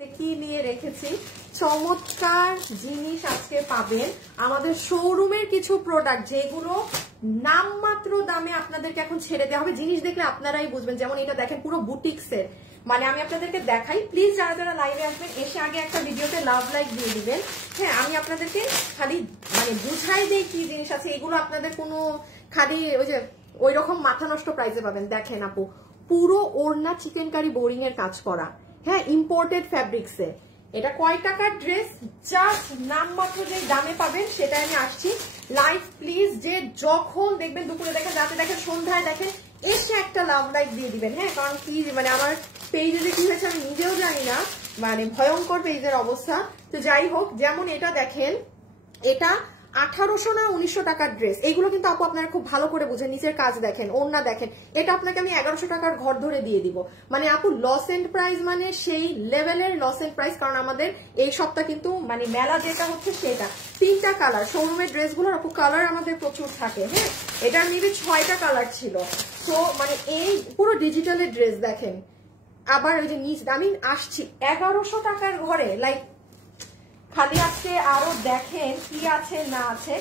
কি নিয়ে রেখেছি চমৎকার জিনিস আজকে পাবেন আমাদের শোরুমের কিছু প্রোডাক্ট যেগুলো নামমাত্র দামে আপনাদেরকে এখন ছেড়ে দেওয়া হবে। জিনিস দেখলে আপনারাই বুঝবেন। যেমন এটা দেখেন পুরো বুটিক্সের, মানে আমি আপনাদেরকে দেখাই। প্লিজ যারা যারা লাইভে আসবেন এসে আগে একটা ভিডিওতে লাভ লাইক দিয়ে দিবেন। হ্যাঁ, আমি আপনাদেরকে খালি মানে বুঝাই দেই কি জিনিস আছে। এগুলো আপনাদের কোনো খালি ওই যে ওই রকম মাথা নষ্ট প্রাইসে পাবেন। দেখেন আপু, পুরো ওড়না চিকেন কারি বোরিং এর কাজ করা, হ্যাঁ, ইম্পোর্টেড ফ্যাব্রিক্সে। এটা কয় টাকার ড্রেস জাস্ট নামমাত্র যে দামে পাবেন সেটা আমি আসছি। লাইভ প্লিজ, যে যখন দেখবেন, দুপুরে দেখেন, রাতে দেখেন, সন্ধ্যায় দেখেন, এসে একটা লাভ লাইক দিয়ে দিবেন। হ্যাঁ, কারণ কি মানে আমার পেজে যে কি হয়েছে আমি নিজেও জানি না, মানে ভয়ঙ্কর পেজের অবস্থা। তো যাই হোক, যেমন এটা দেখেন, এটা 1800 না 1900 টাকার ড্রেস। এইগুলো কিন্তু আপু আপনারা খুব ভালো করে বুঝেন। নিচের কাজ দেখেন, ওড়না দেখেন। এটা আপনাকে আমি 1100 টাকার ঘর ধরে দিয়ে দিব। মানে আপু লস এন্ড প্রাইস, মানে সেই লেভেলের লস এন্ড প্রাইস। কারণ আমাদের এই সপ্তাহ কিন্তু মানে মেলা যেটা হচ্ছে সেটা 3টা কালার। শোরুমের ড্রেসগুলোর আপু কালার আমাদের প্রচুর থাকে। হ্যাঁ, এটার মেবি 6টা কালার ছিল। তো মানে এই পুরো ডিজিটালের ড্রেস দেখেন। আবার ওই যে নিচ আমি আসছি 1100 টাকার ঘরে। লাইক খালি আজকে আরো দেখেন কি আছে না আছে।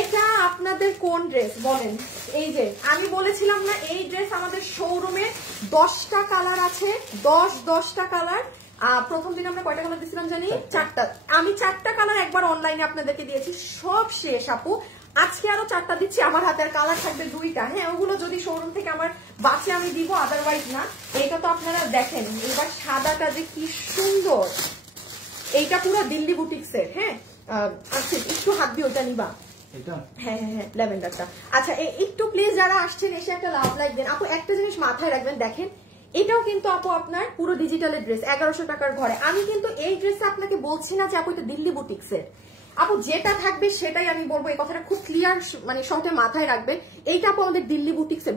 এটা আপনাদের কোন ড্রেস বলেন? এই যে আমি বলেছিলাম না, এই ড্রেস আমাদের শোরুমে 10টা কালার আছে। 10টা কালার। প্রথম দিন আমরা কয়টা কালার দিয়েছিলাম জানি? 4টা। আমি 4টা কালার একবার অনলাইনে আপনাদেরকে দিয়েছি, সব শেষ আপু। আজকে আরো 4টা দিচ্ছি। আমার হাতের কালার থাকবে 2টা। হ্যাঁ, ওগুলো যদি শোরুম থেকে আমার বাঁচে আমি দিব, আদারওয়াইজ না। এইটা তো আপনারা দেখেন, এবার সাদাটা যে কি সুন্দর। এইটা পুরো দিল্লি বুটিক্সের। হ্যাঁ, আচ্ছা একটু হাত দিয়ে ওইটা নিবা। হ্যাঁ হ্যাঁ হ্যাঁ, ল্যাভেন্ডারটা। আচ্ছা একটু প্লিজ যারা আসছেন এসে একটা লাভ লাইক দেন। আপু একটা জিনিস মাথায় রাখবেন, দেখেন এটাও কিন্তু আপু আপনার পুরো ডিজিটালের ড্রেস 1100 টাকার ঘরে। আমি কিন্তু এই ড্রেসটা আপনাকে বলছি না যে আপু এটা দিল্লি বুটিক্সের। আপু যেটা থাকবে সেটাই আমি বলবো, এই কথাটা খুব ক্লিয়ার মানে শর্টে মাথায় রাখবেন। এইটা আপু আমাদের দিল্লি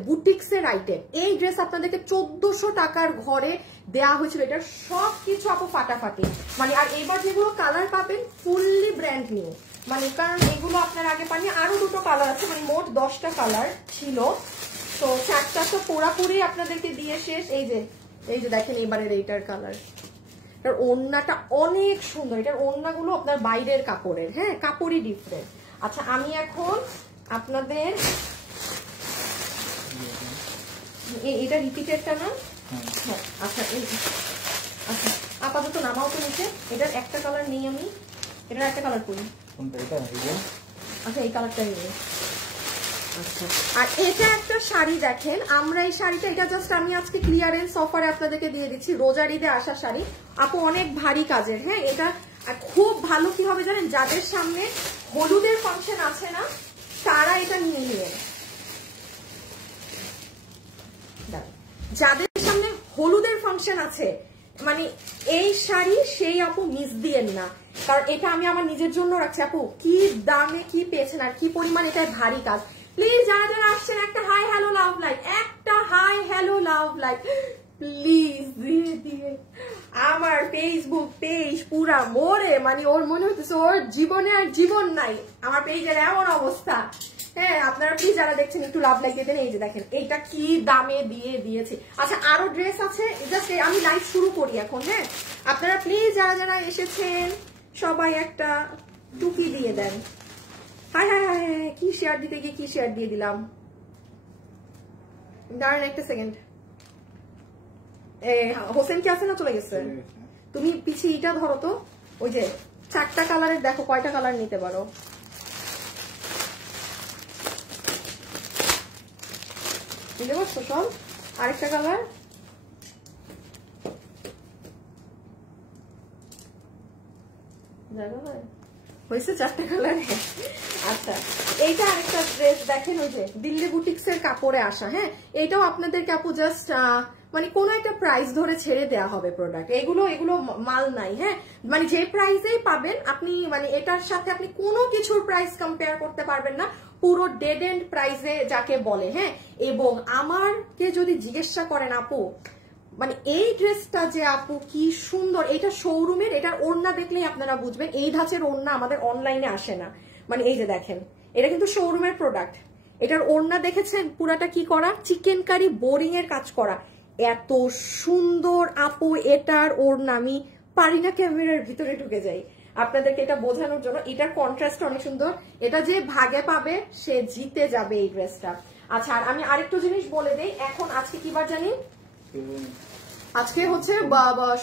বুটিক্সের আইটেম। এই ড্রেস আপনাদেরকে 1400 টাকার ঘরে দেয়া হয়েছিল। এটা সবকিছু আপু ফাটাফাটি মানে। আর এবার যেগুলো কালার পাবেন ফুললি ব্র্যান্ড নিউ, মানে কারণ এগুলো আপনার আগে পানি। আরো 2টো কালার আছে, মানে মোট 10টা কালার ছিল। তো 4টা তো পুরাপুরি আপনাদেরকে দিয়ে শেষ। এই যে দেখেন এবারের এইটার কালার। এটার ওড়নাটা অনেক সুন্দর। এটার ওড়নাগুলো আপনার বাইরের কাপড়ের। হ্যাঁ, কাপড়ই ডিফারেন্ট। আচ্ছা আমি এখন আপনাদের এটা রিপিটেডটা না? হ্যাঁ, আচ্ছা আচ্ছা আপাতত নামাও তো নিচে। এটার একটা কালার নেই আমি, এটার একটা কালার করি। আচ্ছা এই কালারটা নিয়ে। আচ্ছা, আর এটা একটা শাড়ি দেখেন। আমরা এই শাড়িটা, এটা জাস্ট আমি আজকে ক্লিয়ারেন্স অফারে আপনাদেরকে দিয়ে দিচ্ছি। রোজার ঈদে আসা শাড়ি আপু, অনেক ভারী কাজের। হ্যাঁ, এটা খুব ভালো কি হবে জানেন, যাদের সামনে হলুদের ফাংশন আছে না তারা এটা নিয়ে নিলেন। যাদের সামনে হলুদের ফাংশন আছে, মানে এই শাড়ি সেই আপু মিস দিয়েন না। কারণ এটা আমি আমার নিজের জন্য রাখছি। আপু কি দামে কি পেয়েছেন আর কি পরিমাণ এটা ভারী কাজ। প্লিজ যারা যারা আসছেন একটা হাই হ্যালো লাভ লাইক, একটা hi hello love like please দিয়ে দিয়ে। আমার ফেসবুক পেজ পুরা মোরে, মানে ওর মনে হচ্ছে ওর জীবনে আর জীবন নাই। আমার পেজের এমন অবস্থা। হ্যাঁ, আপনারা প্লিজ যারা দেখছেন একটু লাভ লাইক দিয়ে দেন। এই যে দেখেন এইটা কি দামে দিয়ে দিয়েছে। আচ্ছা আরো ড্রেস আছে, জাস্ট আমি লাইভ শুরু করি এখন। হ্যাঁ, আপনারা প্লিজ যারা যারা এসেছেন সবাই একটা টুকি দিয়ে দেন। হ্যাঁ হ্যাঁ হ্যাঁ হ্যাঁ, কি শেয়ার দিতে গিয়ে কি শেয়ার দিয়ে দিলাম। দাঁড়ান একটা সেকেন্ড। হোসেন কি আছে না চলে গেছে? তুমি পিছিয়ে এটা ধরো তো। ওই যে 4টা কালারের দেখো কয়টা কালার নিতে পারো। বুঝতে পারছো সব? আরেকটা কালার হয়েছে 4টা কালার। আচ্ছা এইটা আরেকটা ড্রেস দেখেন, ওই যে দিল্লি বুটিক্সের কাপড়ে আসা। হ্যাঁ, এটাও আপনাদেরকে আপু জাস্ট মানে কোন একটা প্রাইস ধরে ছেড়ে দেওয়া হবে প্রোডাক্ট। এগুলো মাল নাই। হ্যাঁ, মানে যে প্রাইসেই পাবেন আপনি, মানে এটার সাথে আপনি কোনো কিছুর প্রাইস কম্পেয়ার করতে পারবেন না। পুরো ডেড এন্ড প্রাইসে যাকে বলে। হ্যাঁ, এবং আমারকে যদি জিজ্ঞাসা করেন আপু, মানে এই ড্রেসটা যে আপু কি সুন্দর, এটা শোরুমের। এটার ওড়না দেখলেই আপনারা বুঝবেন। এই ধাঁচের ওড়না আমাদের অনলাইনে আসে না। মানে এই যে দেখেন, এটা কিন্তু শোরুমের প্রোডাক্ট। এটার ওড়না দেখেছেন পুরাটা কি করা, চিকেন কারি বোরিং এর কাজ করা। এত সুন্দর আপু, এটার ওড়না আমি পারি না ক্যামেরার ভিতরে ঢুকে যাই আপনাদেরকে এটা বোঝানোর জন্য। এটার কন্ট্রাস্ট অনেক সুন্দর, এটা যে ভাগে পাবে সে জিতে যাবে এই ড্রেসটা। আচ্ছা, আর আমি আরেকটু জিনিস বলে দেই, এখন আজকে কি বার জানি, আজকে হচ্ছে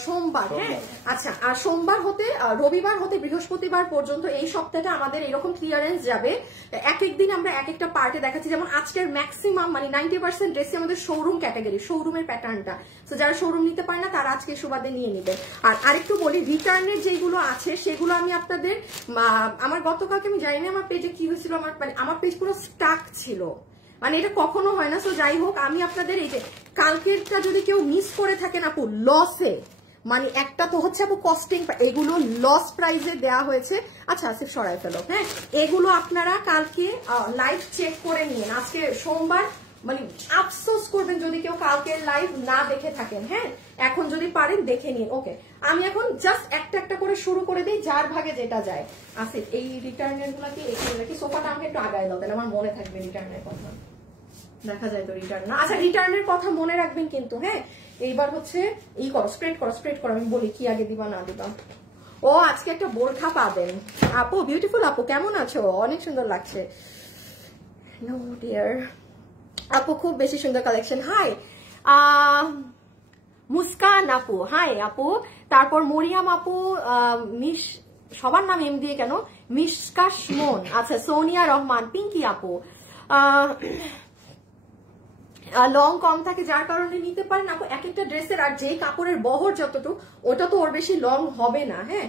সোমবার, হ্যাঁ। আচ্ছা, আর সোমবার হতে রবিবার হতে বৃহস্পতিবার পর্যন্ত এই সপ্তাহটা আমাদের এরকম ক্লিয়ারেন্স যাবে। এক এক দিন আমরা এক একটা পার্টে দেখাচ্ছি, যেমন আজকের ম্যাক্সিমাম মানে 90% ড্রেসই আমাদের শোরুম ক্যাটাগরি, শোরুমের প্যাটার্নটা। তো যারা শোরুম নিতে পারে না তারা আজকে সুবাদে নিয়ে নেবে। আর আরেকটু বলি, রিটার্নের যেগুলো আছে সেগুলো আমি আপনাদের, আমার গতকালকে আমি জানি না আমার পেজে কি হয়েছিল, আমার পেজ পুরো স্টাক ছিল, মানে এটা কখনো হয় না। সো যাই হোক, আমি আপনাদের এই যে কালকেরটা যদি কেউ মিস করে থাকেন আপু, লসে, মানে একটা তো হচ্ছে আপু কস্টিং, এগুলো লস প্রাইসে দেওয়া হয়েছে। আচ্ছা আসিফ সরাই ফেলো, হ্যাঁ, এগুলো আপনারা কালকে লাইভ চেক করে নিন। আজকে সোমবার, মানে আফসোস করবেন যদি কেউ কালকের লাইভ না দেখে থাকেন, হ্যাঁ। এখন যদি পারেন দেখে নিন। ওকে, আমি এখন জাস্ট একটা একটা করে শুরু করে দিই, যার ভাগে যেটা যায়। আসিফ এই রিটার্নের গুলাকে এখানে রাখি, সোফাটা আমাকে একটু আগায় দাও, তাহলে আমার মনে থাকবে রিটার্নের কথা। দেখা যায় তো রিটার্ন না। আচ্ছা, রিটার্নের কথা মনে রাখবেন কিন্তু, হ্যাঁ। এইবার হচ্ছে এই করো, স্প্রেড করো, স্প্রেড করো, আমি বলি কি আগে দিবা না দিবা। ও আজকে একটা বোরখা পাবেন আপু, বিউটিফুল আপু, কেমন আছো? অনেক সুন্দর লাগছে। নো ডিয়ার আপু, খুব বেশি সুন্দর কালেকশন। হাই মুস্কান আপু, হাই আপু। তারপর মরিয়াম আপু, মিশ, সবার নাম এম দিয়ে কেন, মিশকাশ মন, আচ্ছা সোনিয়া রহমান, পিঙ্কি আপু, লং কম থাকে যার কারণে নিতে পারেন আপু এক একটা ড্রেসের, আর যেই কাপড়ের বহর যতটুকু ওটা তো ওর বেশি লং হবে না, হ্যাঁ।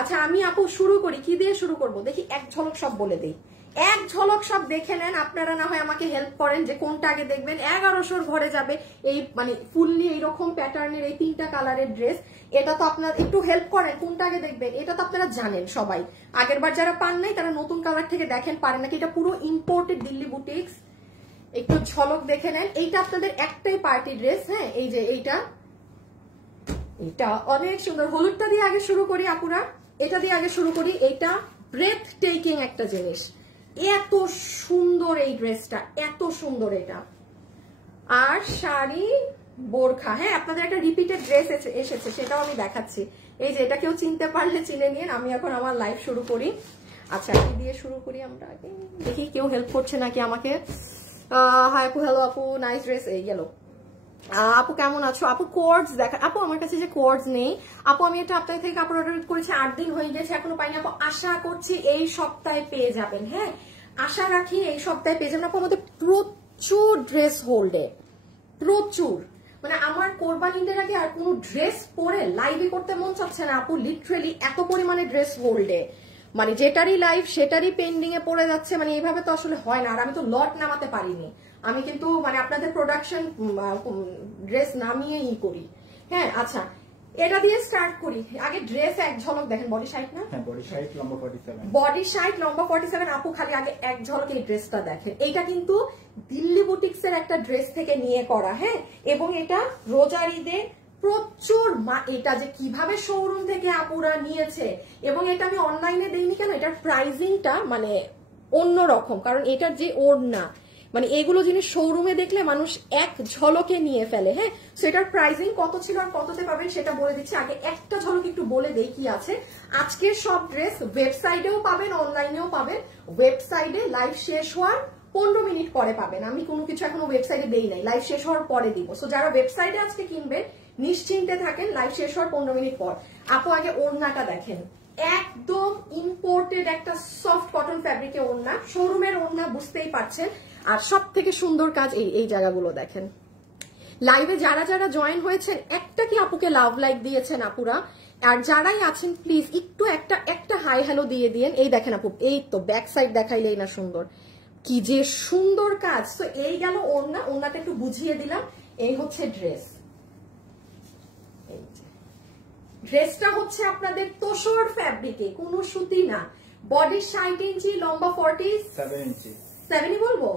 আচ্ছা, আমি আপু শুরু করি, কি দিয়ে শুরু করব দেখি, এক ঝলক সব বলে দেই, এক ঝলক সব দেখে নেন। আপনারা না হয় আমাকে হেল্প করেন যে কোনটা আগে দেখবেন। 1100 ঘরে যাবে এই, মানে ফুললি এইরকম প্যাটার্নের এই 3টা কালারের ড্রেস। এটা তো আপনার একটু হেল্প করেন, কোনটা আগে দেখবেন এটা তো আপনারা জানেন সবাই। আগের বার যারা পান নাই তারা নতুন কালার থেকে দেখেন, পারেন নাকি, এটা পুরো ইম্পোর্টেড দিল্লি বুটিক্স। একটু ঝলক দেখে নেন। এইটা আপনাদের একটাই পার্টি ড্রেস, হ্যাঁ। এই যে এইটা, এটা অনেক সুন্দর। হলুদটা দিয়ে আগে শুরু করি আপুরা, এটা দিয়ে আগে শুরু করি। এটা ব্রেথ টেকিং একটা জিনিস, এত সুন্দর এই ড্রেসটা, এত সুন্দর এটা। আর শাড়ি, বোরখা, হ্যাঁ, আপনাদের একটা রিপিটেড ড্রেস এসেছে, সেটাও আমি দেখাচ্ছি। এই যে এটা কেউ চিনতে পারলে চিনে নিন। আমি এখন আমার লাইভ শুরু করি। আচ্ছা, কি দিয়ে শুরু করি আমরা আগে দেখি, কেউ হেল্প করছে নাকি আমাকে। হাই আপু, হ্যালো আপু, নাইস ড্রেস, এই গেল। আপু কেমন আছো আপু? কোর্ডস দেখা আপু, আমার কাছে যে কোর্ডস নেই আপু, আমি এটা আপনার থেকে কাপড় অর্ডার করেছি, 8 দিন হয়ে গেছে, এখনো পাইনি আপু। আশা করছি এই সপ্তাহে পেয়ে যাবেন, হ্যাঁ, আশা রাখি এই সপ্তাহে পেয়ে যাবেন আপু। আমাদের প্রচুর ড্রেস হোল্ডে, প্রচুর, মানে আমার কোরবানিদের আগে আর কোনো ড্রেস পরে লাইভে করতে মন চাচ্ছে না আপু, লিটারেলি এত পরিমাণে ড্রেস হোল্ডে, মানে যেটারই লাইভ সেটারই পেন্ডিং এ পড়ে যাচ্ছে, মানে এইভাবে তো আসলে হয় না। আর আমি তো লট নামাতে পারিনি, আমি কিন্তু মানে আপনাদের প্রোডাকশন ড্রেস নামিয়েই করি, হ্যাঁ। আচ্ছা, এটা দিয়ে স্টার্ট করি। আগে ড্রেস এক ঝলক দেখেন, বডি সাইড না, হ্যাঁ বডি সাইড লম্বা 47, বডি সাইড লম্বা 47 আপু, খালি আগে এক ঝলক এই ড্রেসটা দেখেন। এইটা কিন্তু দিল্লি বুটিক্স এর একটা ড্রেস থেকে নিয়ে করা, হ্যাঁ। এবং এটা রোজার ঈদে প্রচুর, এটা যে কিভাবে শোরুম থেকে আপুরা নিয়েছে, এবং এটা আমি অনলাইনে দেইনি কেন, এটার প্রাইসিংটা মানে অন্যরকম, কারণ এটার যে ওড়না, মানে এগুলো জিনিস শোরুমে দেখলে মানুষ এক ঝলকে নিয়ে ফেলে, হ্যাঁ। সো এটার প্রাইসিং কত ছিল আর কততে পাবেন সেটা বলে দিচ্ছি। আগে একটা ঝলক একটু বলে দেই কি আছে। আজকের সব ড্রেস ওয়েবসাইটেও পাবেন, অনলাইনেও পাবেন। ওয়েবসাইটে লাইভ শেষ হওয়ার 15 মিনিট পরে পাবেন, আমি কোনো কিছু এখনো ওয়েবসাইটে দেই নাই, লাইভ শেষ হওয়ার পরে দিব। সো যারা ওয়েবসাইটে আজকে কিনবেন নিশ্চিন্তে থাকেন, লাইভ শেষ হওয়ার 15 মিনিট পর। আপু আগে ওড়নাটা দেখেন, একদম ইম্পোর্টেড একটা সফট কটন ফ্যাব্রিকে ওড়না, শোরুমের ওড়না বুঝতেই পারছেন। আর সব থেকে সুন্দর কাজ এই জায়গাগুলো দেখেন। লাইভে যারা যারা জয়েন হয়েছেন একটা কি আপুকে লাভ লাইক দিয়েছেন আপুরা, আর যারাই আছেন প্লিজ একটু একটা হাই হ্যালো দিয়ে দিয়েন। এই দেখেন আপু, এই তো ব্যাক সাইড দেখাইলেই না সুন্দর, কি যে সুন্দর কাজ। তো এই গেল ওড়না, ওড়নাটা একটু বুঝিয়ে দিলাম। এই হচ্ছে ড্রেস, ড্রেসটা হচ্ছে আপনাদের তোসর ফ্যাব্রিকে, কোনো সুতি না। বডি 60 ইঞ্চি, লম্বা 47 ইঞ্চি, 7ই বলবো,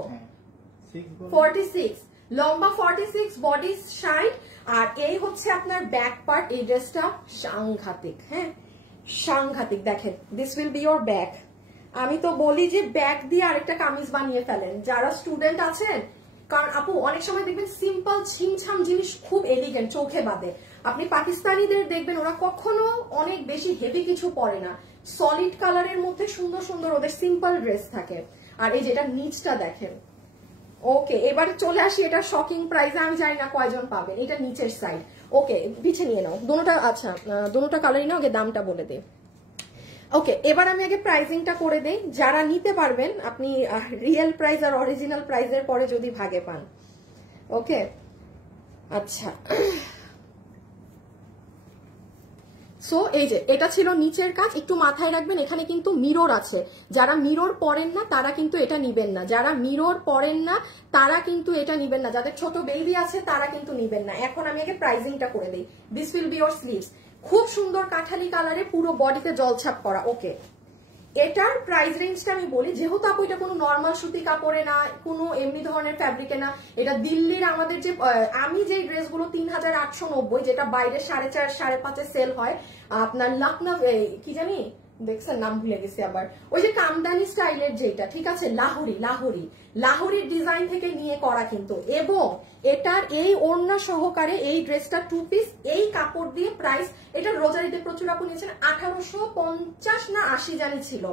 46, লম্বা 46, বডি 60। আর এই হচ্ছে আপনার ব্যাক পার্ট। এই ড্রেসটা সাংঘাতিক, হ্যাঁ সাংঘাতিক। দেখেন, this will be your back. আমি তো বলি যে ব্যাক দিয়ে আরেকটা কামিজ বানিয়ে ফেলেন। যারা স্টুডেন্ট আছেন কারণ আপু অনেক সময় দেখবেন সিম্পল ছিমছাম জিনিস খুব এলিগেন্ট, চোখে বাঁধে। আপনি পাকিস্তানিদের দেখবেন ওরা কখনো অনেক বেশি হেভি কিছু পরে না, সলিড কালারের মধ্যে সুন্দর সুন্দর ওদের সিম্পল ড্রেস থাকে। আর এই যেটা নিচটা দেখেন। ওকে, এবারে চলে আসি এটা শকিং প্রাইসে, আমি জানি না কয়জন পাবেন। এটা নিচের সাইড। ওকে, পিছে নিয়ে নাও দোনোটা। আচ্ছা, দোনোটা কালারই নাও, আগে দামটা বলে দে। ওকে, এবার আমি আগে প্রাইসিংটা করে দেই। যারা নিতে পারবেন আপনি রিয়েল প্রাইস আর অরিজিনাল প্রাইসের পরে যদি ভাগে পান। ওকে, আচ্ছা, সো এই যে এটা ছিল নিচের কাজ। একটু মাথায় রাখবেন এখানে কিন্তু মিরর আছে, যারা মিরর পরেন না তারা কিন্তু এটা নিবেন না, যারা মিরর পরেন না তারা কিন্তু এটা নিবেন না, যাদের ছোট বেবি আছে তারা কিন্তু নিবেন না। এখন আমি আগে প্রাইসিংটা করে দিই। This will be your sleeves, খুব সুন্দর কাঠালি কালারে, পুরো বডিতে জলছাপ করা। ওকে, এটার প্রাইস রেঞ্জটা আমি বলি, যেহেতু আপু এটা কোনো নর্মাল সুতি কাপড়ে না, কোনো এমনি ধরনের ফ্যাব্রিকে না, এটা দিল্লির আমাদের যে আমি যে ড্রেসগুলো 3890 যেটা বাইরে 4.5 5.5 সেল হয়, আপনার লখনৌ কি জানি দেখছেন নাম ভুলে গেছি আবার, ওই যে কামদানি স্টাইলের যেটা, ঠিক আছে, লাহোরি ডিজাইন থেকে নিয়ে করা কিন্তু। এবং এটার এই ওড়না সহকারে এই ড্রেসটা 2 পিস, এই কাপড় দিয়ে প্রাইস, এটা রোজারিতে প্রচুর আপু নিয়েছেন 1850 না 80 জানি ছিল,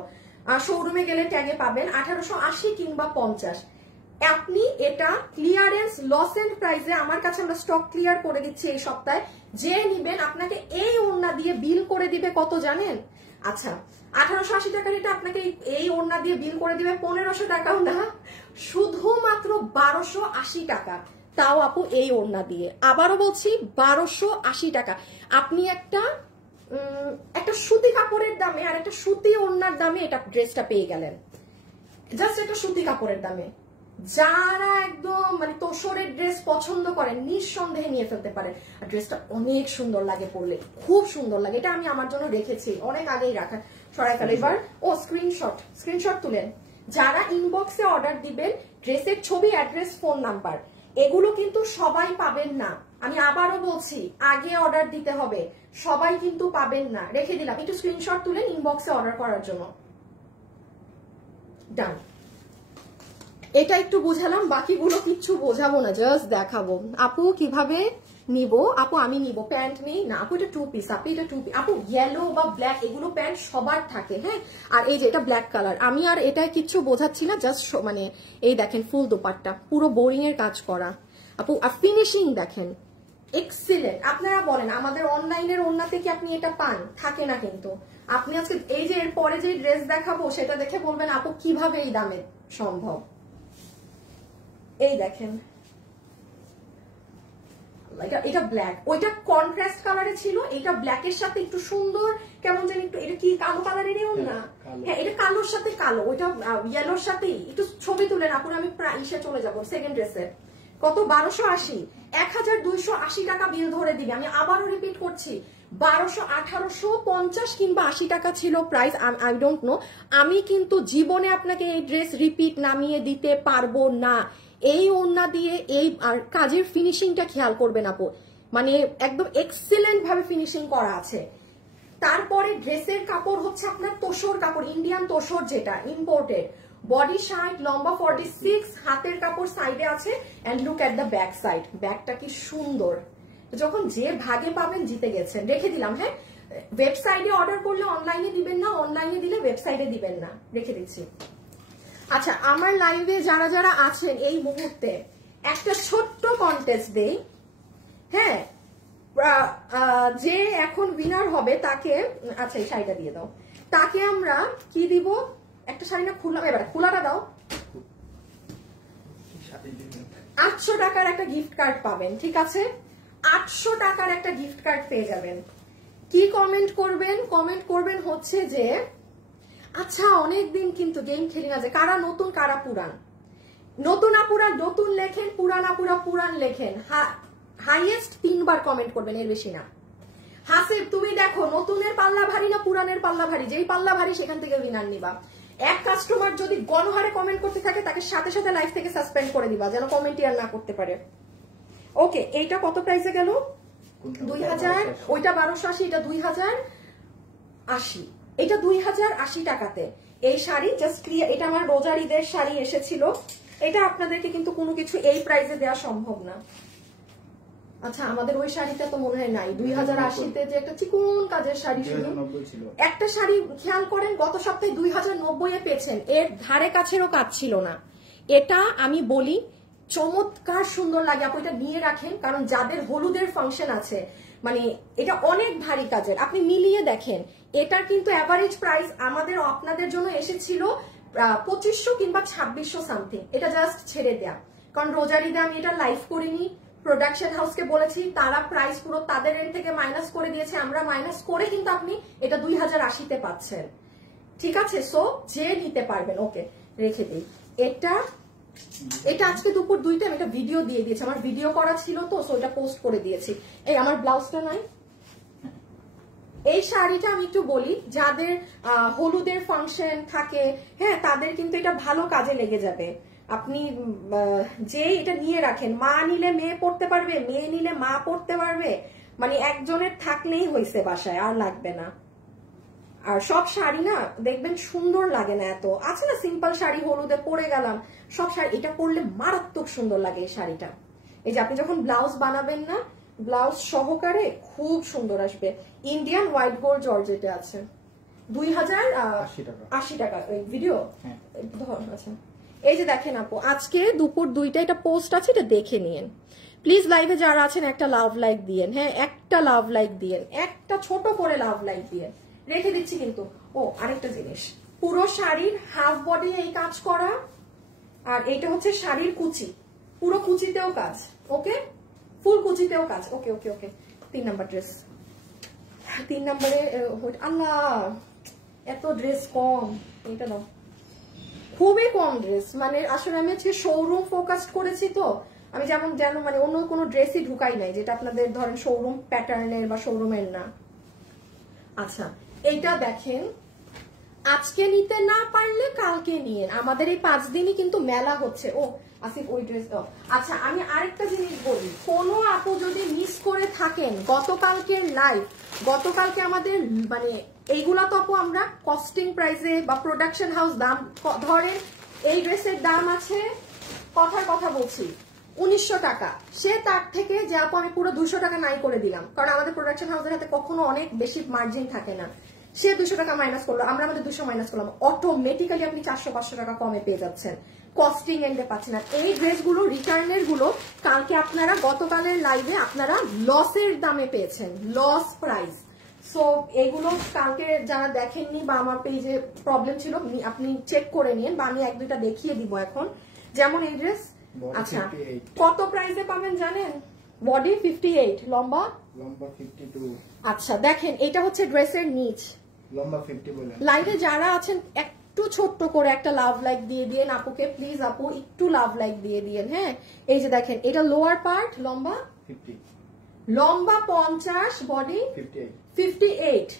শোরুমে গেলে ট্যাগে পাবেন 1880 কিংবা 50। আপনি এটা ক্লিয়ারেন্স লস এন্ড প্রাইসে আমার কাছে আমরা স্টক ক্লিয়ার করে দিচ্ছি এই সপ্তাহে। যে নিবেন আপনাকে এই ওড়না দিয়ে বিল করে দিবে কত জানেন? আচ্ছা, 1880 টাকার এটা আপনাকে এই ওড়না দিয়ে বিল করে দিবে 1500 টাকাও না, শুধুমাত্র 1280 টাকা। তাও আপু এই ওড়না দিয়ে, আবারও বলছি 1280 টাকা। আপনি একটা সুতি কাপড়ের দামে আর একটা সুতি ওড়নার দামে এটা ড্রেসটা পেয়ে গেলেন, জাস্ট একটা সুতি কাপড়ের দামে। যারা একদম মানে তোষরের ড্রেস পছন্দ করেন নিঃসন্দেহে নিয়ে ফেলতে পারেন। আর ড্রেসটা অনেক সুন্দর লাগে পরলে, খুব সুন্দর লাগে। এটা আমি আমার জন্য রেখেছি, অনেক আগেই রাখা, সরাই ফেলে। এবার ও স্ক্রিনশট তুলেন। যারা ইনবক্সে অর্ডার দিবেন, ড্রেসের ছবি, অ্যাড্রেস, ফোন নাম্বার, এগুলো কিন্তু সবাই পাবেন না। আমি আবারও বলছি, আগে অর্ডার দিতে হবে, সবাই কিন্তু পাবেন না। রেখে দিলাম, একটু স্ক্রিনশট তুলেন ইনবক্সে অর্ডার করার জন্য। ডান। এটা একটু বোঝালাম, বাকিগুলো কিচ্ছু বোঝাবো না, জাস্ট দেখাবো। আপু কিভাবে নিব? আপু আমি নিব, প্যান্ট নেই না আপু, এটা 2 পিস। আপু এটা 2 পিস। আপু ইয়েলো বা ব্ল্যাক এগুলো প্যান্ট সবার থাকে, হ্যাঁ। আর এই যে এটা ব্ল্যাক কালার, আমি আর এটা কিচ্ছু বোঝাচ্ছি না, জাস্ট মানে এই দেখেন ফুল দোপাট্টা, পুরো বোরিং এর কাজ করা আপু। আর ফিনিশিং দেখেন, এক্সিলেন্ট। আপনারা বলেন আমাদের অনলাইনের ওড়নাতে কি আপনি এটা পান? থাকে না কিন্তু। আপনি আজকে এই যে এর পরে যে ড্রেস দেখাবো সেটা দেখে বলবেন আপু কিভাবে এই দামে সম্ভব। এই দেখেন, এটা ব্ল্যাক, ওইটা কন্ট্রাস্ট কালারে ছিল, এটা ব্ল্যাকের সাথে একটু সুন্দর কেমন জানি একটু, এটা কি কালো কালারেরই না? হ্যাঁ, এটা কালোর সাথে কালো, ওইটা ইয়েলোর সাথে। একটু ছবি তুলেন আপুর, আমি প্রায় ইসে চলে যাবো। সেকেন্ড ড্রেসে কত? 1280, 1280 টাকা বিল ধরে দিবে। আমি আবারও রিপিট করছি, 1850 কিংবা 80 টাকা ছিল প্রাইস, আই ডোন্ট নো। আমি কিন্তু জীবনে আপনাকে এই ড্রেস রিপিট নামিয়ে দিতে পারবো না। এই ওড়না দিয়ে এই আর কাজের ফিনিশিংটা খেয়াল করবেন আপু, মানে একদম এক্সিলেন্ট ভাবে ফিনিশিং করা আছে। তারপরে ড্রেসের কাপড় হচ্ছে আপনার তোষর কাপড়, ইন্ডিয়ান তোষর, যেটা ইম্পোর্টেড। বডি 60, লম্বা 46, হাতের কাপড় সাইডে আছে। And look at the back side, ব্যাকটা কি সুন্দর। যখন যে ভাগে পাবেন জিতে গেছেন। রেখে দিলাম, হ্যাঁ। ওয়েবসাইটে অর্ডার করলে অনলাইনে দিবেন না, অনলাইনে দিলে ওয়েবসাইটে দিবেন না, রেখে দিচ্ছি। আচ্ছা, আমার লাইভে যারা যারা আছেন এই মুহূর্তে একটা ছোট্ট কন্টেস্ট দেই, হ্যাঁ। যে এখন উইনার হবে তাকে, আচ্ছা এই শাড়িটা দিয়ে দাও, তাকে আমরা কি দিব? একটা শাড়ি না খোলা, এবার খোলাটা দাও। 800 টাকার একটা গিফট কার্ড পাবেন, ঠিক আছে? 800 টাকার একটা গিফট কার্ড পেয়ে যাবেন। কি কমেন্ট করবেন? কমেন্ট করবেন হচ্ছে যে আচ্ছা অনেকদিন কিন্তু গেম খেলি না, যে কারা নতুন কারা পুরান। নতুন আপুরা নতুন লেখেন, পুরান আপুরা পুরান লেখেন। হাইয়েস্ট 3 বার কমেন্ট করবেন, এর বেশি না। হাসিব তুমি দেখো নতুনের পাল্লা ভারী না পুরানের পাল্লা ভারী, যেই পাল্লা ভারী সেখান থেকে উইনার নিবা। এক কাস্টমার যদি গণহারে কমেন্ট করতে থাকে তাকে সাথে সাথে লাইভ থেকে সাসপেন্ড করে দিবা, যেন কমেন্টই আর না করতে পারে। ওকে, এইটা কত প্রাইসে গেল? 2000, ওইটা 1280, এটা 2080, এটা 2080 টাকাতে। এই শাড়ি জাস্ট ক্লিয়ার, এটা আমার রোজার ঈদের শাড়ি এসেছিল, এটা আপনাদেরকে কিন্তু কোনো কিছু এই প্রাইসে দেওয়া সম্ভব না। আচ্ছা আমাদের ওই শাড়িটা তো মনে হয় নাই, 2080-তে যে একটা চিকন কাজের শাড়ি ছিল, একটা শাড়ি খেয়াল করেন গত সপ্তাহে 2090-এ পেয়েছেন, এর ধারে কাছেরও কাজ ছিল না। এটা আমি বলি চমৎকার সুন্দর লাগে, আপনি এটা নিয়ে রাখেন, কারণ যাদের হলুদের ফাংশন আছে, মানে এটা অনেক ভারী কাজের, আপনি মিলিয়ে দেখেন। এটার কিন্তু অ্যাভারেজ প্রাইস আমাদের আপনাদের জন্য এসেছিল 2500 কিংবা 2600 সামথিং। এটা জাস্ট ছেড়ে দেয়া, কারণ রোজারিদে আমি এটা লাইভ করিনি, প্রোডাকশন হাউসকে বলেছি, তারা প্রাইস পুরো তাদের এন্ড থেকে মাইনাস করে দিয়েছে, আমরা মাইনাস করে কিন্তু আপনি এটা 2080-তে পাচ্ছেন। ঠিক আছে, সো যে নিতে পারবেন। ওকে রেখে দিই। এটা আজকে দুপুর 2টা আমি একটা ভিডিও দিয়ে দিয়েছি, আমার ভিডিও করা ছিল তো, সো এটা পোস্ট করে দিয়েছি। এই আমার ব্লাউজটা নাই, এই শাড়িটা আমি একটু বলি, যাদের হলুদের ফাংশন থাকে, হ্যাঁ তাদের কিন্তু এটা ভালো কাজে লেগে যাবে। আপনি যে এটা নিয়ে রাখেন, মা নিলে মেয়ে পড়তে পারবে, মেয়ে নিলে মা পড়তে পারবে, মানে একজনের থাকলেই হয়েছে বাসায়, আর লাগবে না। আর সব শাড়ি না দেখবেন সুন্দর লাগে না, এত আছে না সিম্পল শাড়ি হলুদে পরে গেলাম, সব শাড়ি এটা পরলে মারাত্মক সুন্দর লাগে এই শাড়িটা। এই যে আপনি যখন ব্লাউজ বানাবেন না, ব্লাউজ সহকারে খুব সুন্দর আসবে। ইন্ডিয়ান হোয়াইট গোল্ড জর্জেটে আছে, 2080 টাকা। ভিডিও আচ্ছা, এই যে দেখেন আপু আজকে দুপুর 2টা এটা পোস্ট আছে, এটা দেখে নিন প্লিজ। লাইভে যারা আছেন একটা লাভ লাইক দিয়েন, হ্যাঁ একটা লাভ লাইক দিয়েন, একটা ছোট করে লাভ লাইক দিয়েন। রেখে দিচ্ছি কিন্তু। ও আরেকটা জিনিস, পুরো শাড়ির হাফ বডি এই কাজ করা, আর এইটা হচ্ছে শাড়ির কুচি, পুরো কুচিতেও কাজ। ওকে, ফুল কুচিতেও কাজ। ওকে ওকে ওকে। 3 নাম্বার ড্রেস, 3 নম্বরে। আল্লাহ এত ড্রেস কম, এটা দাও, খুবই কম ড্রেস। মানে আসলে আমি আজকে শোরুম ফোকাস করেছি তো, আমি যেমন মানে অন্য কোনো ড্রেসই ঢুকাই নাই যেটা আপনাদের ধরেন শোরুম প্যাটার্নের বা শোরুমের না। আচ্ছা এইটা দেখেন, আজকে নিতে না পারলে কালকে নিয়ে, আমাদের এই 5 দিনই কিন্তু মেলা হচ্ছে। ও আসিফ ওই ড্রেস দাও। আচ্ছা আমি আরেকটা জিনিস বলি, কোনো আপু যদি মিস করে থাকেন গতকালকের লাইভ, গতকালকে আমাদের মানে এইগুলা তো আপু আমরা কস্টিং প্রাইসে বা প্রোডাকশন হাউস দাম, ধরেন এই ড্রেসের দাম আছে, কথার কথা বলছি 1900 টাকা, সে তার থেকে যে আপু আমি পুরো 200 টাকা নাই করে দিলাম, কারণ আমাদের প্রোডাকশন হাউসের হাতে কখনো অনেক বেশি মার্জিন থাকে না, সে 200 টাকা মাইনাস করলো, আমরা আমাদের 200 মাইনাস করলাম, অটোমেটিক্যালি আপনি 400-500 টাকা কমে পেয়ে যাচ্ছেন, কস্টিং এন্ডে পাচ্ছেন। আর এই ড্রেসগুলো রিটার্নের গুলো কালকে আপনারা গতকালের লাইভে আপনারা লসের দামে পেয়েছেন, লস প্রাইস। সো এগুলো কালকে যারা দেখেননি বা আমার পেজে প্রবলেম ছিল আপনি চেক করে নিন, বা আমি 1-2টা দেখিয়ে দিব এখন। যেমন এই ড্রেস, আচ্ছা কত প্রাইসে পাবেন জানেন? বডি 58, লম্বা 52। আচ্ছা দেখেন এটা হচ্ছে ড্রেসের নিচ, লম্বা 50 বলে। লাইভে যারা আছেন একটু ছোট্ট করে একটা লাভ লাইক দিয়ে দিয়েন আপুকে, প্লিজ আপু একটু লাভ লাইক দিয়ে দিয়েন। হ্যাঁ এই যে দেখেন এটা লোয়ার পার্ট, লম্বা 50, লম্বা 50, বডি 58,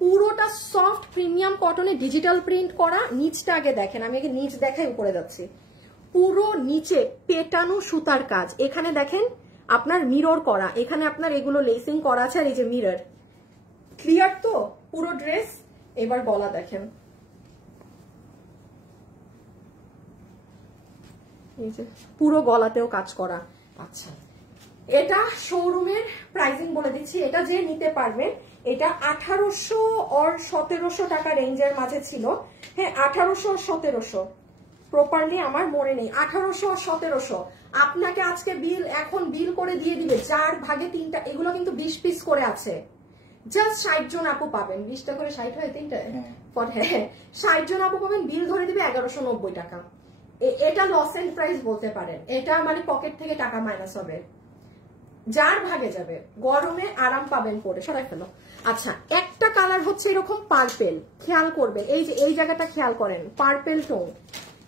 পুরোটা সফট প্রিমিয়াম কটনে ডিজিটাল প্রিন্ট করা। নিচটা আগে দেখেন, আমি আগে নিচ দেখাই উপরে যাচ্ছি। পুরো নিচে পেটানো সুতার কাজ, এখানে দেখেন আপনার মিরর করা, এখানে আপনার এগুলো লেসিং করা আছে, আর এই যে মিরর। ক্লিয়ার তো পুরো ড্রেস? এবার গলা দেখেন, এই যে পুরো গলাতেও কাজ করা। আচ্ছা এটা শোরুমের প্রাইসিং বলে দিচ্ছি, এটা যে নিতে পারবেন এটা 1800 আর 1700 টাকা রেঞ্জের মাঝে ছিল। হ্যাঁ 1800 আর 1700, প্রপারলি আমার মনে নেই, 1800 আর 1700। আপনাকে আজকে বিল এখন বিল করে দিয়ে দিবে 4 ভাগে 3টা, এগুলো কিন্তু 20 পিস করে আছে, জাস্ট 60 জন আপু পাবেন, 20টা করে 60 হয় 3টা, হ্যাঁ 60 জন আপু পাবেন, বিল ধরে দিবে 1190 টাকা। এটা লস এন্ড প্রাইস বলতে পারেন, এটা মানে পকেট থেকে টাকা মাইনাস হবে, যার ভাগে যাবে, গরমে আরাম পাবেন পরে। সরাই ফেলো। আচ্ছা একটা কালার হচ্ছে এরকম পার্পেল, খেয়াল করবেন এই যে এই জায়গাটা খেয়াল করেন, পার্পেল টোন,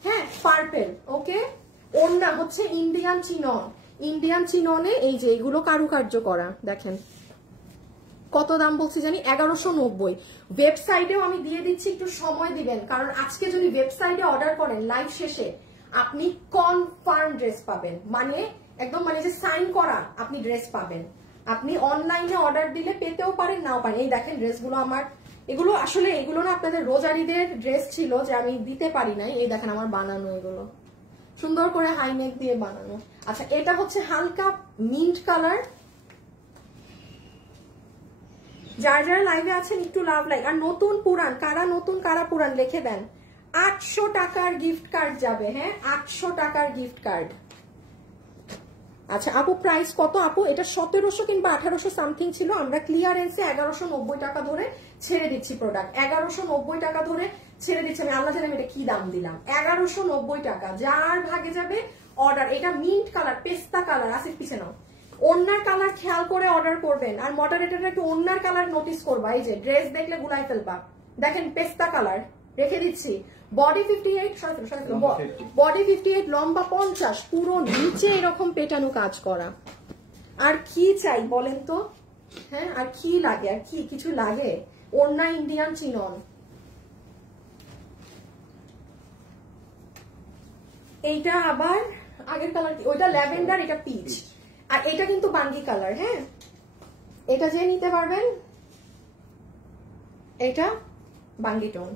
হ্যাঁ পার্পেল। ওকে ওড়না হচ্ছে ইন্ডিয়ান চিনন, ইন্ডিয়ান চিননে এই যে এইগুলো কারুকার্য করা, দেখেন কত দাম বলছি জানি, 1190। ওয়েবসাইটেও আমি দিয়ে দিচ্ছি, একটু সময় দিবেন, কারণ আজকে যদি ওয়েবসাইটে অর্ডার করেন লাইভ শেষে আপনি কনফার্ম ড্রেস পাবেন, মানে একদম মানে যে সাইন করা আপনি ড্রেস পাবেন। আপনি অনলাইনে অর্ডার দিলে পেতেও পারেন নাও পারেন। এই দেখেন ড্রেসগুলো আমার, এগুলো আসলে এগুলো না আপনাদের রোজারিদের ড্রেস ছিল যে আমি দিতে পারি নাই, এই দেখেন আমার বানানো এগুলো। সুন্দর করে হাই নেক দিয়ে বানানো। আচ্ছা এটা হচ্ছে হালকা মিন্ট কালার। যার যারা লাইভে আছেন একটু লাভ লাইক। আর নতুন পুরান কারা নতুন কারা পুরান লিখে দেন। 800 টাকার গিফট কার্ড যাবে। হ্যাঁ 800 টাকার গিফট কার্ড। আচ্ছা আপু প্রাইস কত আপু? এটা 1700 কিংবা 1800 সামথিং ছিল, আমরা ক্লিয়ারেন্সে 1190 টাকা ধরে ছেড়ে দিচ্ছি প্রোডাক্ট। 1190 টাকা ধরে ছেড়ে দিচ্ছি। আমি আল্লাহ জানি এটা কি দাম দিলাম। 1190 টাকা। যার ভাগে যাবে অর্ডার। এটা মিন্ট কালার, পেস্তা কালার। আসিফ পিছে নাও। ওন্নার কালার খেয়াল করে অর্ডার করবেন। আর মডারেটরটা একটু ওন্নার কালার নোটিস করবা। এই যে ড্রেস দেখলে গুলাই ফেলবা। দেখেন পেস্তা কালার রেখে দিচ্ছি। বডি 58, বডি 58, লম্বা 50, পুরো নিচে এরকম পেটানো কাজ করা। আর কি চাই বলেন তো? হ্যাঁ আর কি লাগে? আর কি কিছু লাগে? ওড়না ইন্ডিয়ান চিনন। এইটা আবার আগের কালার কি? ওইটা ল্যাভেন্ডার, এটা পিচ। আর এটা কিন্তু বাঙ্গি কালার। হ্যাঁ এটা যে নিতে পারবেন, এটা বাঙ্গি টোন।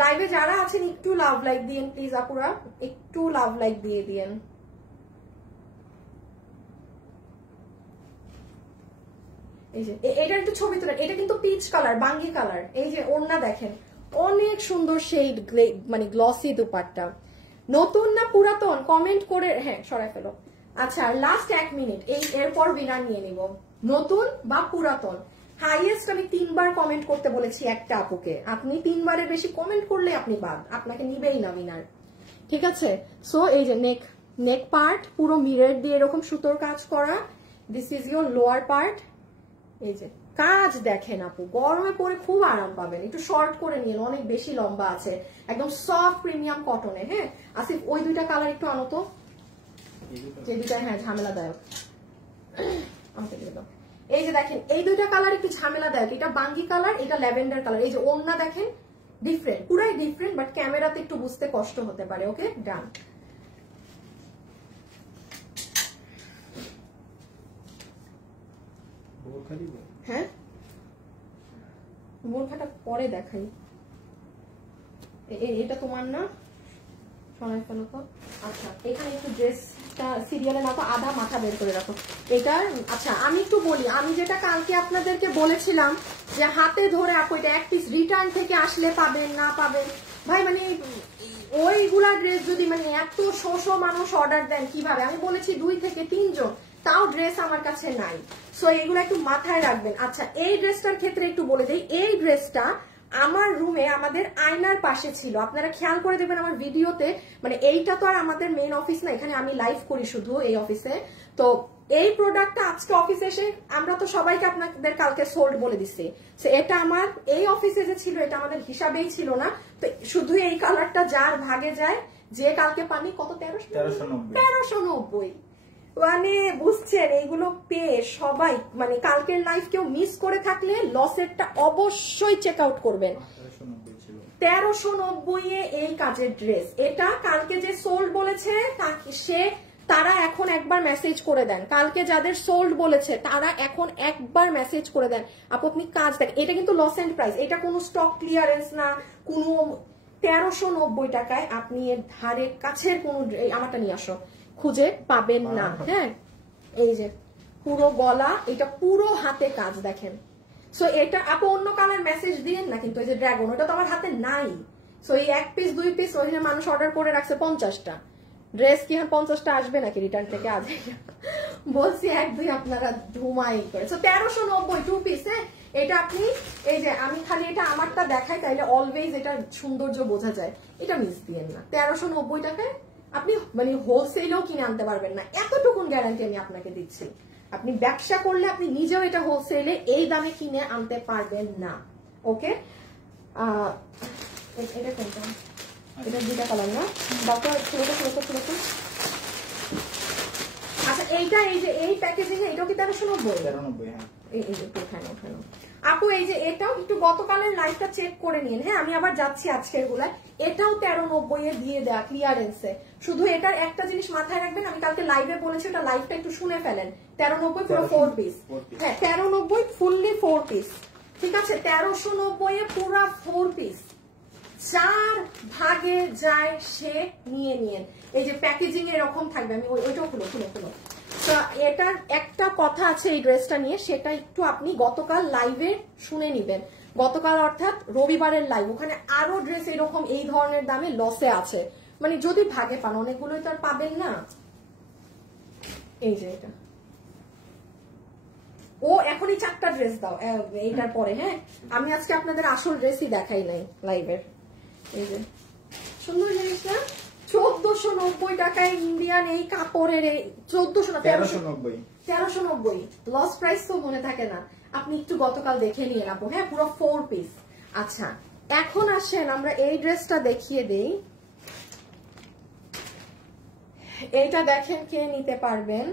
লাইভে যারা আছেন একটু লাভ লাইক দিয়েন প্লিজ আপুরা, একটু লাভ লাইক দিয়ে দিয়েন। এই যে এটা একটু ছবি তোলেন। এটা কিন্তু পিচ কালার, বাঙ্গি কালার। এই যে ওড়না দেখেন, অনেক সুন্দর শেড, মানে গ্লসি দুপাট্টা। নতুন না পুরাতন কমেন্ট করে হ্যাঁ সরাই ফেলো। আচ্ছা লাস্ট 1 মিনিট, এরপর উইনার নিয়ে নিব। নতুন বা পুরাতন হাইয়েস্ট আমি 3 বার কমেন্ট করতে বলেছি একটা আপুকে। আপনি 3 বারের বেশি কমেন্ট করলে আপনি বাদ, আপনাকে নিবেই না উইনার। ঠিক আছে। সো এই যে নেক পার্ট পুরো মিরর দিয়ে এরকম সুতোর কাজ করা। This is your lower part. এই যে কাজ দেখেন আপু, গরমে পরে খুব আরাম পাবেন। একটু শর্ট করে নিন, অনেক বেশি লম্বা আছে, একদম সফট প্রিমিয়াম কটনে। হ্যাঁ আসিফ ওই দুইটা কালার একটু আনো তো, যে দুইটা হ্যাঁ ঝামেলাদায়ক। আমাকে দিয়ে দাও। এই যে দেখেন এই দুইটা কালার একটু ঝামেলাদায়ক। এটা বাঙ্গি কালার, এটা ল্যাভেন্ডার কালার। এই যে ওড়না দেখেন ডিফারেন্ট, পুরাই ডিফারেন্ট, বাট ক্যামেরাতে একটু বুঝতে কষ্ট হতে পারে। ওকে ডান। হ্যাঁ বোরখাটা পরে দেখাই। এটা তোমার না, শোনাই ফেলো তো। আচ্ছা এখানে একটু ড্রেসটা সিরিয়ালে না তো আধা মাথা বের করে রাখো এটার। আচ্ছা আমি একটু বলি, আমি যেটা কালকে আপনাদেরকে বলেছিলাম যে হাতে ধরে আপু এটা 1 পিস রিটার্ন থেকে আসলে পাবেন না পাবেন, ভাই মানে ওইগুলা ড্রেস যদি মানে এত শো মানুষ অর্ডার দেন কিভাবে? আমি বলেছি 2 থেকে 3 জন, তাও ড্রেস আমার কাছে নাই। সো এগুলো একটু মাথায় রাখবেন। আচ্ছা এই ড্রেসটার ক্ষেত্রে একটু বলে দিই, এই ড্রেসটা আমার রুমে আমাদের আয়নার পাশে ছিল। আপনারা খেয়াল করে দেবেন আমার ভিডিওতে, মানে এইটা তো আর আমাদের মেইন অফিস না, এখানে আমি লাইভ করি শুধু এই অফিসে। তো এই প্রোডাক্টটা আজকে অফিসে এসে আমরা তো সবাইকে আপনাদের কালকে সোল্ড বলে দিচ্ছি। এটা আমার এই অফিসে যে ছিল এটা আমাদের হিসাবেই ছিল না। তো শুধু এই কালারটা যার ভাগে যায়, যে কালকে পানি কত 1390 মানে বুঝছেন, এইগুলো পেয়ে সবাই মানে কালকের লাইভ কেউ মিস করে থাকলে লসেরটা অবশ্যই চেক আউট করবেন। 1390 এই কাজের ড্রেস। এটা কালকে যে সোল্ড বলেছে তারা এখন একবার মেসেজ করে দেন। কালকে যাদের সোল্ড বলেছে তারা এখন একবার মেসেজ করে দেন আপু আপনি কাজ দেখ। এটা কিন্তু লস এন্ড প্রাইস, এটা কোনো স্টক ক্লিয়ারেন্স না, কোনো 1390 টাকায় আপনি এর ধারে কাছের কোনো আমারটা নিয়ে আসো খুঁজে পাবেন না। হ্যাঁ এই যে পুরো গলা, এটা পুরো হাতে কাজ দেখেন। সো এটা আপু অন্য কালার মেসেজ দিয়েন না, কিন্তু এই যে ড্রাগন ওটা তো আমার হাতে নাই। সো এই 1 পিস 2 পিস ওইখানে মানুষ অর্ডার করে রাখছে 50টা ড্রেস, কি হ্যাঁ 50টা আসবে নাকি রিটার্ন থেকে? আজ বলছি 1-2 আপনারা ধুমাই করে। So 1390 2 piece. হ্যাঁ এটা আপনি এই যে আমি খালি এটা আমারটা দেখাই তাইলে অলওয়েজ এটা সৌন্দর্য বোঝা যায়। এটা মিস দিয়েন না। 1390 টাকায় আপনি মানে হোলসেলেও কিনে আনতে পারবেন না, এতটুকুন গ্যারান্টি আমি আপনাকে দিচ্ছি। আপনি ব্যবসা করলে আপনি নিজেও এটা হোলসেলে এই দামে কিনে আনতে পারবেন না। ওকে এটা কোনটা? এটা 2টা কালার না, বাকি ছোট। আচ্ছা এইটা এই যে এই প্যাকেজিং এটাও কি 1390? হ্যাঁ এই যে ওখানে আপু এই যে এটাও একটু গতকালের লাইভটা চেক করে নিন। হ্যাঁ আমি আবার যাচ্ছি আজকের গুলায়। এটাও 1390 এ দিয়ে দেয়া ক্লিয়ারেন্সে। শুধু এটার একটা জিনিস মাথায় রাখবেন, আমি কালকে লাইভে বলেছি ওটা লাইভটা একটু শুনে ফেলেন। 1390 পুরো 4 পিস। হ্যাঁ 1390 ফুললি 4 পিস। ঠিক আছে 1390 এ পুরো 4 পিস। যার ভাগে যায় সে নিয়ে নিয়েন। এই যে প্যাকেজিং এরকম থাকবে, আমি ওইটাও খুলো। তো এটার একটা কথা আছে এই ড্রেসটা নিয়ে, সেটা একটু আপনি গতকাল লাইভে শুনে নিবেন। গতকাল অর্থাৎ রবিবারের লাইভ, ওখানে আরো ড্রেস এরকম এই ধরনের দামে লসে আছে, মানে যদি ভাগে পান, অনেকগুলোই তো আর পাবেন না। এই যে এটা, ও এখনই 4টা ড্রেস দাও এইটার পরে। হ্যাঁ, আমি আজকে আপনাদের আসল ড্রেসই দেখাই নাই লাইভের। এই যে সুন্দর জিনিসটা 1490 টাকায় ইন্ডিয়ান এই কাপড়ের, এই 1400 না 1390 লস প্রাইস তো মনে থাকে না, আপনি একটু গতকাল দেখে নিয়ে নেবো। হ্যাঁ, পুরো 4 পিস। আচ্ছা, এখন আসেন আমরা এই ড্রেসটা দেখিয়ে দেই। এইটা দেখেন কে নিতে পারবেন।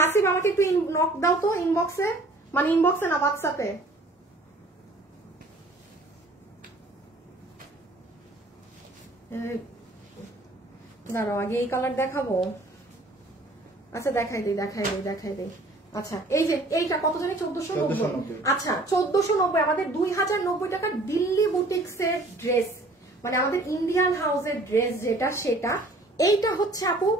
হাসিব আমাকে একটু নক দাও তো ইনবক্সে, মানে ইনবক্সে না হোয়াটসঅ্যাপে। দাঁড়াও, আগে এই কালার দেখাবো। আচ্ছা দেখাই দিই। আচ্ছা, এই যে এইটা কত জানি 1490। আচ্ছা 1490, আমাদের 2090 টাকার দিল্লি বুটিক্স এর ড্রেস, মানে আমাদের ইন্ডিয়ান হাউসের ড্রেস যেটা, সেটা এইটা হচ্ছে আপু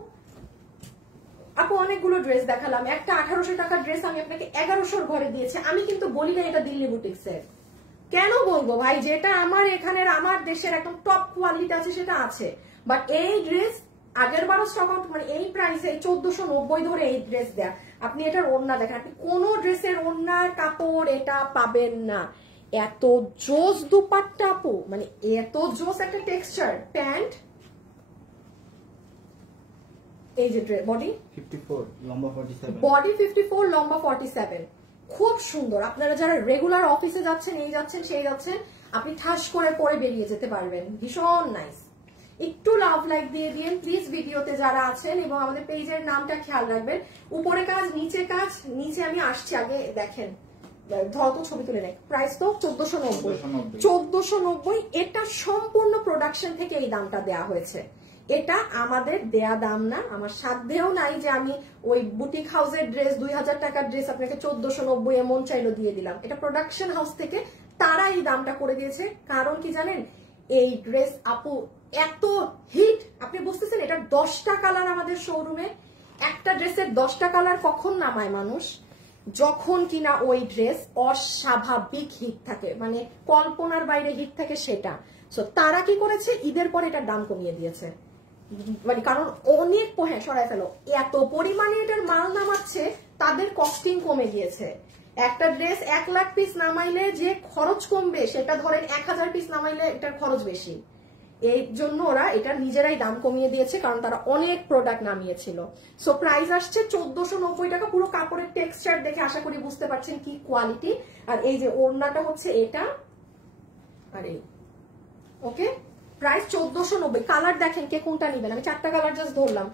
অনেকগুলো ড্রেস দেখালাম, একটা 1800 টাকার ড্রেস আমি আপনাকে 1100 ঘরে দিয়েছি। আমি কিন্তু বলি না এটা দিল্লি বুটিক্স এর, কেন বলবো ভাই, যেটা আমার এখানের আমার দেশের একদম টপ কোয়ালিটি আছে সেটা আছে। বাট এই ড্রেস আগের বারও স্টক আউট, মানে এই প্রাইসে 1490 ধরে এই ড্রেস দেয়া। আপনি এটার ওড়না দেখেন, আপনি কোন ড্রেসের ওড়নার কাপড় এটা পাবেন না। এত জোস দুপাট্টা আপু, মানে এত জোস একটা টেক্সচার। প্যান্ট, এই যে বডি 54 লম্বা 47, বডি 54 লম্বা 47, খুব সুন্দর। আপনারা যারা রেগুলার অফিসে যাচ্ছেন, এই যাচ্ছেন সেই যাচ্ছেন, আপনি ঠাস করে পরে বেরিয়ে যেতে পারবেন, ভীষণ নাইস। একটু লাভ লাইক দিয়ে দিন প্লিজ ভিডিওতে যারা আছেন, এবং আমাদের পেজের নামটা খেয়াল রাখবেন। উপরে কাজ, নিচে কাজ, নিচে আমি আসছি, আগে দেখেন, ধর তো ছবি তুলে নেই। প্রাইস তো 1490। এটা সম্পূর্ণ প্রোডাকশন থেকে এই দামটা দেয়া হয়েছে, এটা আমাদের দেয়া দাম না, আমার সাধ্যেও নাই যে আমি ওই বুটিক হাউসের ড্রেস 2000 টাকার ড্রেস আপনাকে 1490 এমন চাইলো দিয়ে দিলাম। এটা প্রোডাকশন হাউস থেকে তারা এই দামটা করে দিয়েছে। কারণ কি জানেন, এই ড্রেস আপু এত হিট, আপনি বুঝতেছেন, এটা 10টা কালার আমাদের শোরুমে। একটা ড্রেসের 10টা কালার কখন নামায় মানুষ, যখন কিনা ওই ড্রেস অস্বাভাবিক হিট থাকে, মানে কল্পনার বাইরে হিট থাকে সেটা। সো তারা কি করেছে, ঈদের পর এটার দাম কমিয়ে দিয়েছে, মানে কারণ অনেক সরাই ফেলো, এত পরিমাণে এটার মাল নামাচ্ছে, তাদের কস্টিং কমে গিয়েছে। একটা ড্রেস 1 লাখ পিস নামাইলে যে খরচ কমবে, সেটা ধরেন 1000 পিস নামাইলে এটার খরচ বেশি। এই জন্য ওরা এটা নিজেরাই দাম কমিয়ে দিয়েছে, কারণ তারা অনেক প্রোডাক্ট নামিয়েছিল। সো প্রাইস আসছে 1490 টাকা। পুরো কাপড়ের টেক্সচার দেখে আশা করি বুঝতে পারছেন কি কোয়ালিটি। আর এই যে ওড়নাটা হচ্ছে এটা, আর এই ওকে, প্রাইস 1490। কালার দেখেন কে কোনটা নিবেন, আমি 4টা কালার জাস্ট ধরলাম।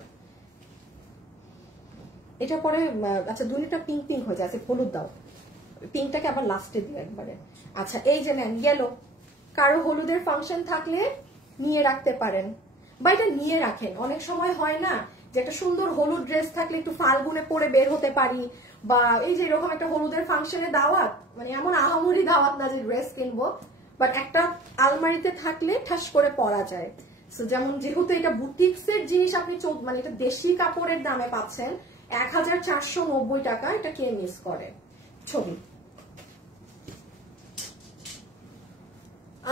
এটা পরে আচ্ছা 2টা পিঙ্ক হয়ে যায়, হলুদ দাও, পিঙ্কটাকে আবার লাস্টে দিও একবারে। আচ্ছা এই যে নেন ইয়েলো, কারো হলুদের ফাংশন থাকলে নিয়ে রাখতে পারেন, বা এটা নিয়ে রাখেন। অনেক সময় হয় না যে একটা সুন্দর হলুদ ড্রেস থাকলে একটু ফাল্গুনে পরে বের হতে পারি, বা এই যে এরকম একটা হলুদের ফাংশনে দাওয়াত, মানে এমন আহামরি দাওয়াত না যে ড্রেস কিনবো, বাট একটা আলমারিতে থাকলে ঠাস করে পরা যায়। যেমন যেহেতু এটা বুটিক্স এর জিনিস, আপনি মানে এটা দেশি কাপড়ের দামে পাচ্ছেন 1490 টাকা, এটা কে মিস করে। ছবি,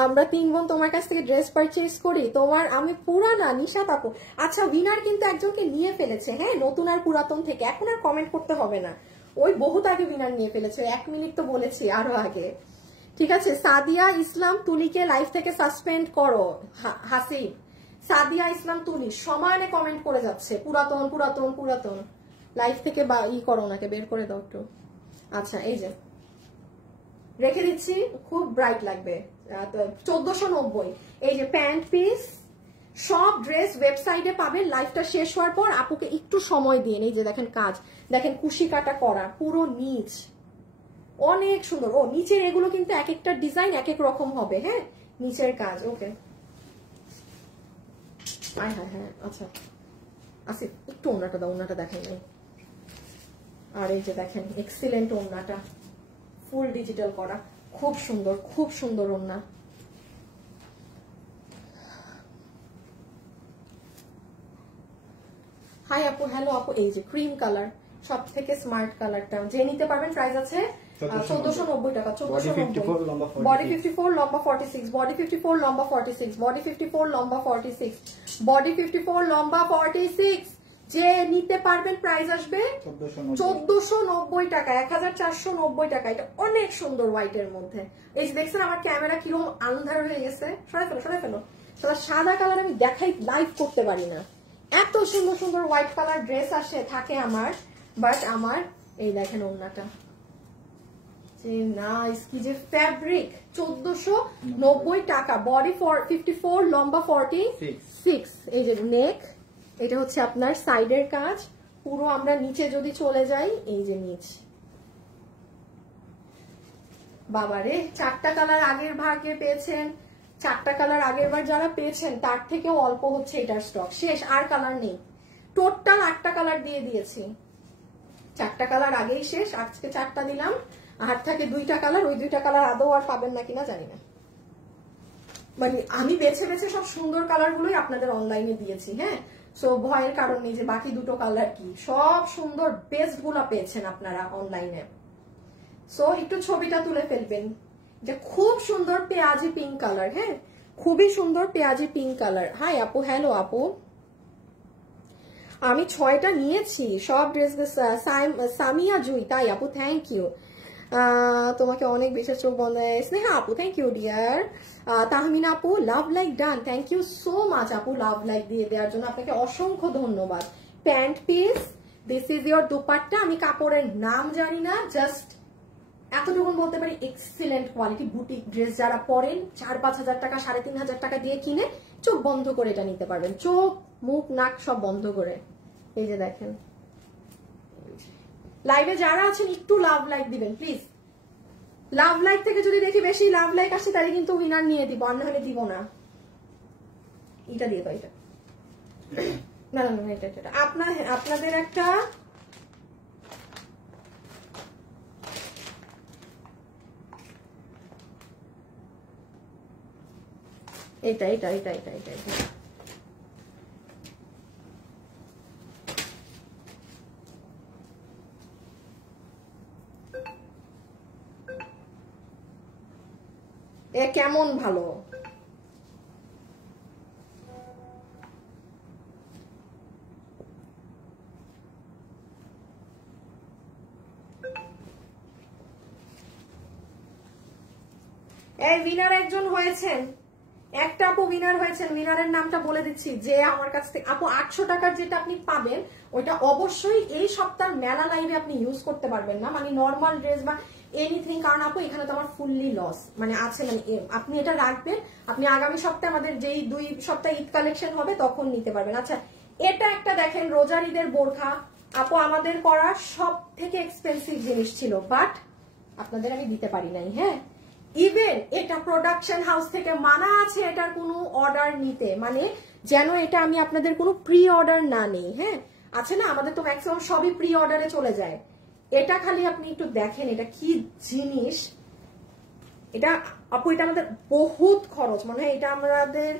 আমরা 3 বোন তোমার কাছ থেকে ড্রেস পারচেজ করি, তোমার আমি পুরানা নিশা পাবো। আচ্ছা উইনার কিন্তু একজনকে নিয়ে ফেলেছে, হ্যাঁ, নতুন আর পুরাতন থেকে, এখন আর কমেন্ট করতে হবে না, ওই বহুত আগে উইনার নিয়ে ফেলেছে, 1 মিনিট তো বলেছি আরো আগে। ঠিক আছে, সাদিয়া ইসলাম তুলিকে লাইফ থেকে সাসপেন্ড করো। হাসিব, সাদিয়া ইসলাম তুলি সমানে কমেন্ট করে যাচ্ছে পুরাতন পুরাতন পুরাতন, লাইফ থেকে বা করো, ওনাকে বের করে দাও একটু। আচ্ছা এই যে রেখে দিচ্ছি, খুব ব্রাইট লাগবে, 1490। এই যে প্যান্ট পিস, সব ড্রেস ওয়েবসাইটে পাবেন। লাইভটা শেষ হওয়ার পর আপুকে একটু সময় দিন। এই যে দেখেন কাজ, দেখেন কুশি কাটা করা, পুরো নিচ অনেক সুন্দর। ও নিচের এগুলো কিন্তু এক একটা ডিজাইন এক এক রকম হবে, হ্যাঁ, নিচের কাজ। ওকে, হ্যাঁ হ্যাঁ, আচ্ছা আসিফ একটু ওনাটা দাও, ওনাটা দেখাই নাই। আর এই যে দেখেন এক্সিলেন্ট ওড়নাটা, ফুল ডিজিটাল করা, খুব সুন্দর ওড়না। হাই আপু, হ্যালো আপু, এই যে ক্রিম কালার, সব থেকে স্মার্ট কালারটা যে নিতে পারবেন, প্রাইস আছে 1490 টাকা। 1490, বডি 54, লম্বা 46, বডি 54, লম্বা 46, বডি 54, লম্বা 46, বডি 54, লম্বা 46, যে নিতে পারবেন প্রাইস আসবে 1490 টাকা, 1490 টাকা। এটা অনেক সুন্দর হোয়াইটের মধ্যে। এই যে দেখছেন আমার ক্যামেরা কিরকম আন্ধার হয়ে গেছে, সরাই ফেলো। সাদা কালার আমি দেখাই, লাইভ করতে পারি না, এত সুন্দর হোয়াইট কালার ড্রেস আসে থাকে আমার, বাট আমার এই দেখেন ওড়নাটা যে নাইস, কি যে ফ্যাব্রিক। 1490 টাকা, বডি 54, লম্বা 46। এই যে নেক, এটা হচ্ছে আপনার সাইডের কাজ পুরো। আমরা নিচে যদি চলে যাই, এই যে নিচ, বাবারে 4টা কালার আগের ভাগে পেয়েছেন, 4টা কালার আগের বার যারা পেয়েছেন তার থেকেও অল্প হচ্ছে এটার স্টক, শেষ, আর কালার নেই। টোটাল 8টা কালার দিয়ে দিয়েছি, 4টা কালার আগেই শেষ, আজকে 4টা দিলাম, আর থাকে 2টা কালার। ওই 2টা কালার আদৌ আর পাবেন না কিনা জানি না, মানে আমি বেছে সব সুন্দর কালার গুলোই আপনাদের অনলাইনে দিয়েছি। হ্যাঁ, সো ভয়ের কারণ নেই যে বাকি 2টো কালার কি, সব সুন্দর বেস্ট গুলা পেয়েছেন আপনারা অনলাইনে। সো একটু ছবিটা তুলে ফেলবেন, যে খুব সুন্দর পেঁয়াজি পিঙ্ক কালার। হ্যাঁ, খুবই সুন্দর পেঁয়াজি পিঙ্ক কালার। হাই আপু, হ্যালো আপু, আমি 6টা নিয়েছি সব ড্রেস। সামিয়া জুই, তাই আপু, থ্যাংক ইউ, তোমাকে অনেক বেশি চোখ বন্ধ। স্নেহা আপু, থ্যাংক ইউ ডিয়ার। তাহমিনা আপু, love like done, thank you so much আপু, লাভ লাইক দিয়ে দেওয়ার জন্য আপনাকে অসংখ্য ধন্যবাদ। Pant piece, this is your dupatta. আমি কাপড়ের নাম জানি না, জাস্ট এতটুকু বলতে পারি এক্সিলেন্ট কোয়ালিটি। বুটিক ড্রেস যারা পরেন 4-5 হাজার টাকা, 3,500 টাকা দিয়ে কিনে চোখ বন্ধ করে এটা নিতে পারবেন, চোখ মুখ নাক সব বন্ধ করে। এই যে দেখেন, লাইভে যারা আছেন একটু লাভ লাইক দিবেন প্লিজ। লাভ লাইক থেকে যদি দেখি বেশি লাভ লাইক আসে তাহলে কিন্তু উইনার নিয়ে দিব, আর না হলে দিব না। এটা দিয়ে দাও, এটা না, এটা আপনাদের একটা এটা এ কেমন ভালো, এই উইনার একজন হয়েছেন, একটা আপু উইনার হয়েছেন। উইনারের নামটা বলে দিচ্ছি, যে আমার কাছ থেকে আপু 800 টাকার যেটা আপনি পাবেন ওইটা অবশ্যই এই সপ্তাহের মেলা লাইভে আপনি ইউজ করতে পারবেন না, মানে নর্মাল ড্রেস বা এনিথিং, কারণ আপু এখানে তো আমার ফুললি লস মানে আছে, মানে আপনি এটা রাখবেন, আপনি আগামী সপ্তাহে আমাদের যেই 2 সপ্তাহ ঈদ কালেকশন হবে তখন নিতে পারবেন। আচ্ছা, এটা একটা দেখেন রোজার ঈদের বোরখা, আপু আমাদের করা সব থেকে এক্সপেন্সিভ জিনিস ছিল, বাট আপনাদের আমি দিতে পারি নাই। হ্যাঁ, ইভেন এটা প্রোডাকশন হাউস থেকে মানা আছে এটার কোনো অর্ডার নিতে, মানে যেন এটা আমি আপনাদের কোনো প্রি অর্ডার না নেই। হ্যাঁ, আছে না আমাদের তো ম্যাক্সিমাম সবই প্রি অর্ডারে চলে যায়। এটা খালি আপনি একটু দেখেন এটা কি জিনিস। এটা আপু এটা আমাদের বহুত খরচ, মনে হয় এটা আমাদের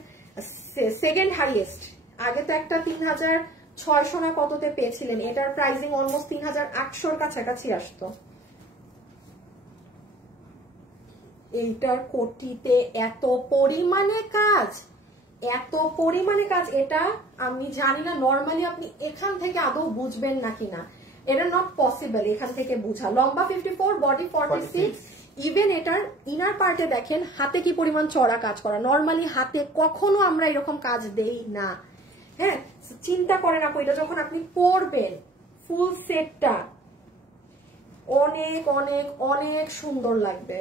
সেকেন্ড হাইয়েস্ট। আগে তো একটা 3,600 না কততে পেয়েছিলেন, এটার প্রাইসিং অলমোস্ট 3,800 কাছাকাছি আসতো। এইটার কোটিতে এত পরিমাণে কাজ, এটা আমি জানি না নর্মালি আপনি এখান থেকে আদৌ বুঝবেন নাকি না, এটা নট পসিবল এখান থেকে বুঝা। লম্বা 54, বডি 46, ইভেন এটার ইনার পার্টে দেখেন হাতে কি পরিমাণ চড়া কাজ করা, নর্মালি হাতে কখনো আমরা এরকম কাজ দেই না। হ্যাঁ, চিন্তা করেন আপু এটা যখন আপনি পরবেন ফুল সেটটা অনেক অনেক অনেক সুন্দর লাগবে।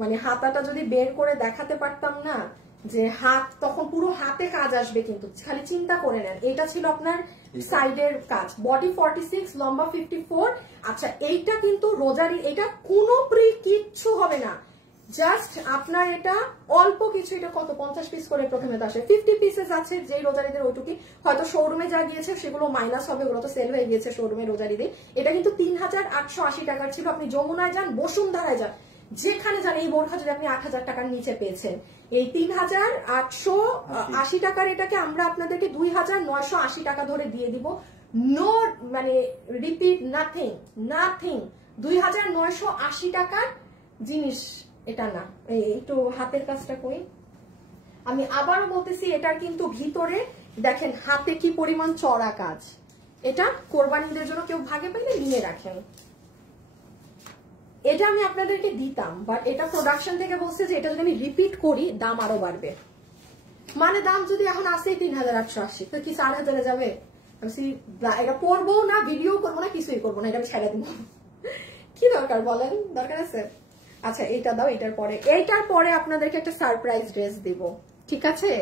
মানে হাতাটা যদি বের করে দেখাতে পারতাম না যে হাত, তখন পুরো হাতে কাজ আসবে, কিন্তু খালি চিন্তা করে নেন। এটা ছিল আপনার সাইডের কাজ, বডি 46, লম্বা 54। আচ্ছা, এইটা কিন্তু রোজারি, এটা কোনো প্রি কিচ্ছু হবে না, জাস্ট আপনার এটা অল্প কিছু, এটা কত 50 পিস করে প্রথমে তো আসে, 50 পিসেস আছে যে রোজারিদের ওইটুকি, হয়তো শোরুমে যা গিয়েছে সেগুলো মাইনাস হবে, ওগুলো তো সেল হয়ে গিয়েছে শোরুমে রোজারিদের। এটা কিন্তু 3880 টাকার ছিল। আপনি যমুনায় যান, বসুন্ধরায় যান, যেখানে যান এই বোরখা যদি আপনি 8000 টাকার নিচে পেয়েছেন। এই 3880 টাকার এটাকে আমরা আপনাদেরকে 2980 টাকা ধরে দিয়ে দিব। নো মানে রিপিট, নাথিং নাথিং। 2980 টাকার জিনিস এটা না। একটু হাতের কাজটা কই, আমি আবারও বলতেছি, এটার কিন্তু ভিতরে দেখেন হাতে কি পরিমাণ চড়া কাজ। এটা কোরবানিদের জন্য কেউ ভাগে পেলে নিয়ে রাখেন। এটা আমি আপনাদেরকে দিতাম, বাট এটা প্রোডাকশন থেকে বলছে যে এটা যদি আমি রিপিট করি দাম আরো বাড়বে। মানে দাম যদি এখন আসে 3880, তো কি 4000-এ যাবে? এটা পরবো না, ভিডিও করবো না, কিছুই করবো না, এটা আমি ছেড়ে দিব। কি দরকার বলেন, দরকার আছে? আচ্ছা এইটা দাও, এইটার পরে আপনাদেরকে একটা সারপ্রাইজ ড্রেস দিব, ঠিক আছে?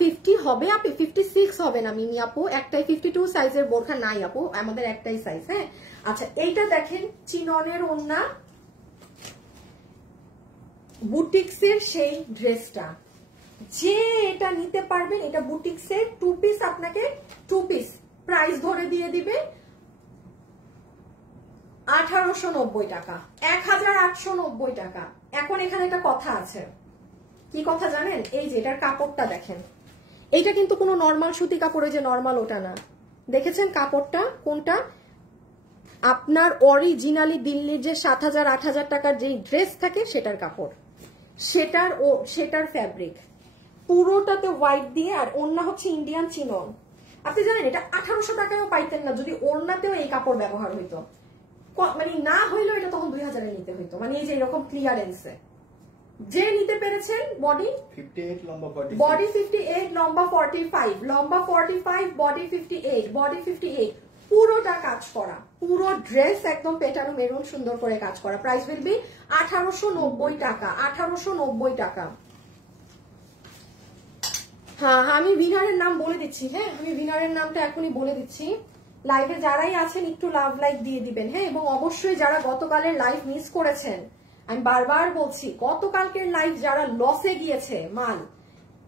50 হবে আপু, 56 হবে না মিমি আপু, একটাই 52 সাইজের বোরখা নাই আপু, আমাদের একটাই সাইজ। হ্যাঁ আচ্ছা, এইটা দেখেন চিননের ওড়না, বুটিক্সের সেই ড্রেসটা, যে এটা নিতে পারবেন, এটা বুটিক্সের 2 পিস, আপনাকে 2 পিস প্রাইস ধরে দিয়ে দিবে 1890 টাকা, 1890 টাকা। এখন এখানে একটা কথা আছে, কি কথা জানেন? এই যে এটার কাপড়টা দেখেন, এইটা কিন্তু কোনো নর্মাল সুতি কাপড়ে যে নর্মাল ওটা না, দেখেছেন কাপড়টা কোনটা? আপনার অরিজিনালি দিল্লির যে 7000-8000 টাকার যে ড্রেস থাকে সেটার কাপড়, সেটার ফ্যাব্রিক পুরোটাতে হোয়াইট দিয়ে, আর ওড়না হচ্ছে ইন্ডিয়ান চিনন। আপনি জানেন এটা 1800 টাকায়ও পাইতেন না যদি ওড়নাতেও এই কাপড় ব্যবহার হইতো, মানে না হইলেও এটা তখন 2000-এ নিতে হইতো। মানে এই যে এরকম ক্লিয়ারেন্সে যে নিতে পেরেছেন, বডি 58 লম্বা 45, বডি 58 লম্বা 45, লম্বা 45 বডি 58, বডি 58, পুরোটা কাজ করা, পুরো ড্রেস একদম পেটানো মেরুন সুন্দর করে কাজ করা। প্রাইস উইল বি 1890 টাকা, 1890 টাকা। হ্যাঁ আমি উইনারের নাম বলে দিচ্ছি। হ্যাঁ আমি উইনারের নামটা এখনই বলে দিচ্ছি। লাইভে যারাই আছেন একটু লাভ লাইক দিয়ে দিবেন। হ্যাঁ এবং অবশ্যই যারা গতকালের লাইভ মিস করেছেন, আমি বারবার বলছি, গতকালকের লাইভ যারা লসে গিয়েছে মাল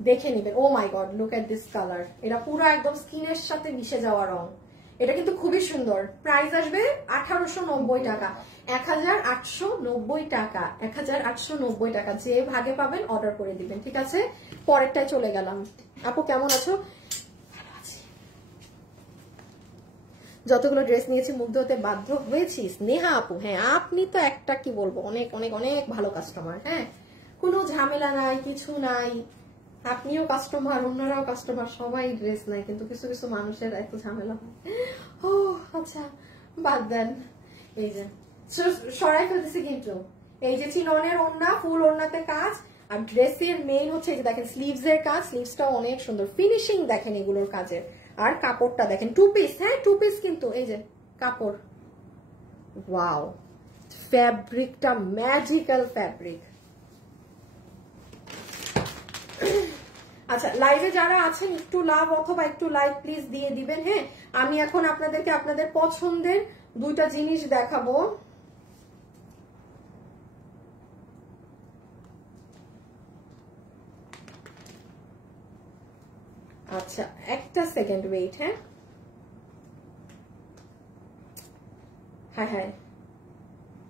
দেখে নিবেন। Oh my god, look at this colour, এটা পুরো একদম স্কিনের সাথে মিশে যাওয়া রং, এটা কিন্তু খুবই সুন্দর। প্রাইস আসবে 1890 টাকা, 1890 টাকা, 1890 টাকা। যে ভাগে পাবেন অর্ডার করে দিবেন, ঠিক আছে? পরেরটায় চলে গেলাম। আপু কেমন আছো? যতগুলো ড্রেস নিয়েছি মুগ্ধ হতে বাধ্য হয়েছি। স্নেহা আপু, হ্যাঁ আপনি তো একটা কি বলবো, অনেক অনেক অনেক ভালো কাস্টমার। হ্যাঁ কোনো ঝামেলা নাই, কিছু নাই, আপনিও কাস্টমার, অন্যরাও কাস্টমার, সবাই ড্রেস নাই, কিন্তু কিছু কিছু মানুষের এত ঝামেলা হয়। ও আচ্ছা বাদ দেন। এই যে সরাই ফেলতেছি, কিন্তু এই যে চিননের ওড়না, ফুল ওড়নাতে কাজ, আর ড্রেসের মেইন হচ্ছে এই যে দেখেন স্লিভস এর কাজ, স্লিভসটাও অনেক সুন্দর, ফিনিশিং দেখেন এগুলোর কাজের। আর কাপড়টা দেখেন 2 পিস, হ্যাঁ 2 পিস কিন্তু এই যে কাপড়, ওয়াও ফ্যাব্রিকটা ম্যাজিক্যাল ফ্যাব্রিক। আচ্ছা লাইভে যারা আছেন একটু লাভ অথবা একটু লাইক প্লিজ দিয়ে দিবেন। হ্যাঁ আমি এখন আপনাদেরকে আপনাদের পছন্দের দুইটা জিনিস দেখাবো। আচ্ছা একটা সেকেন্ড ওয়েট। হ্যাঁ হ্যাঁ হ্যাঁ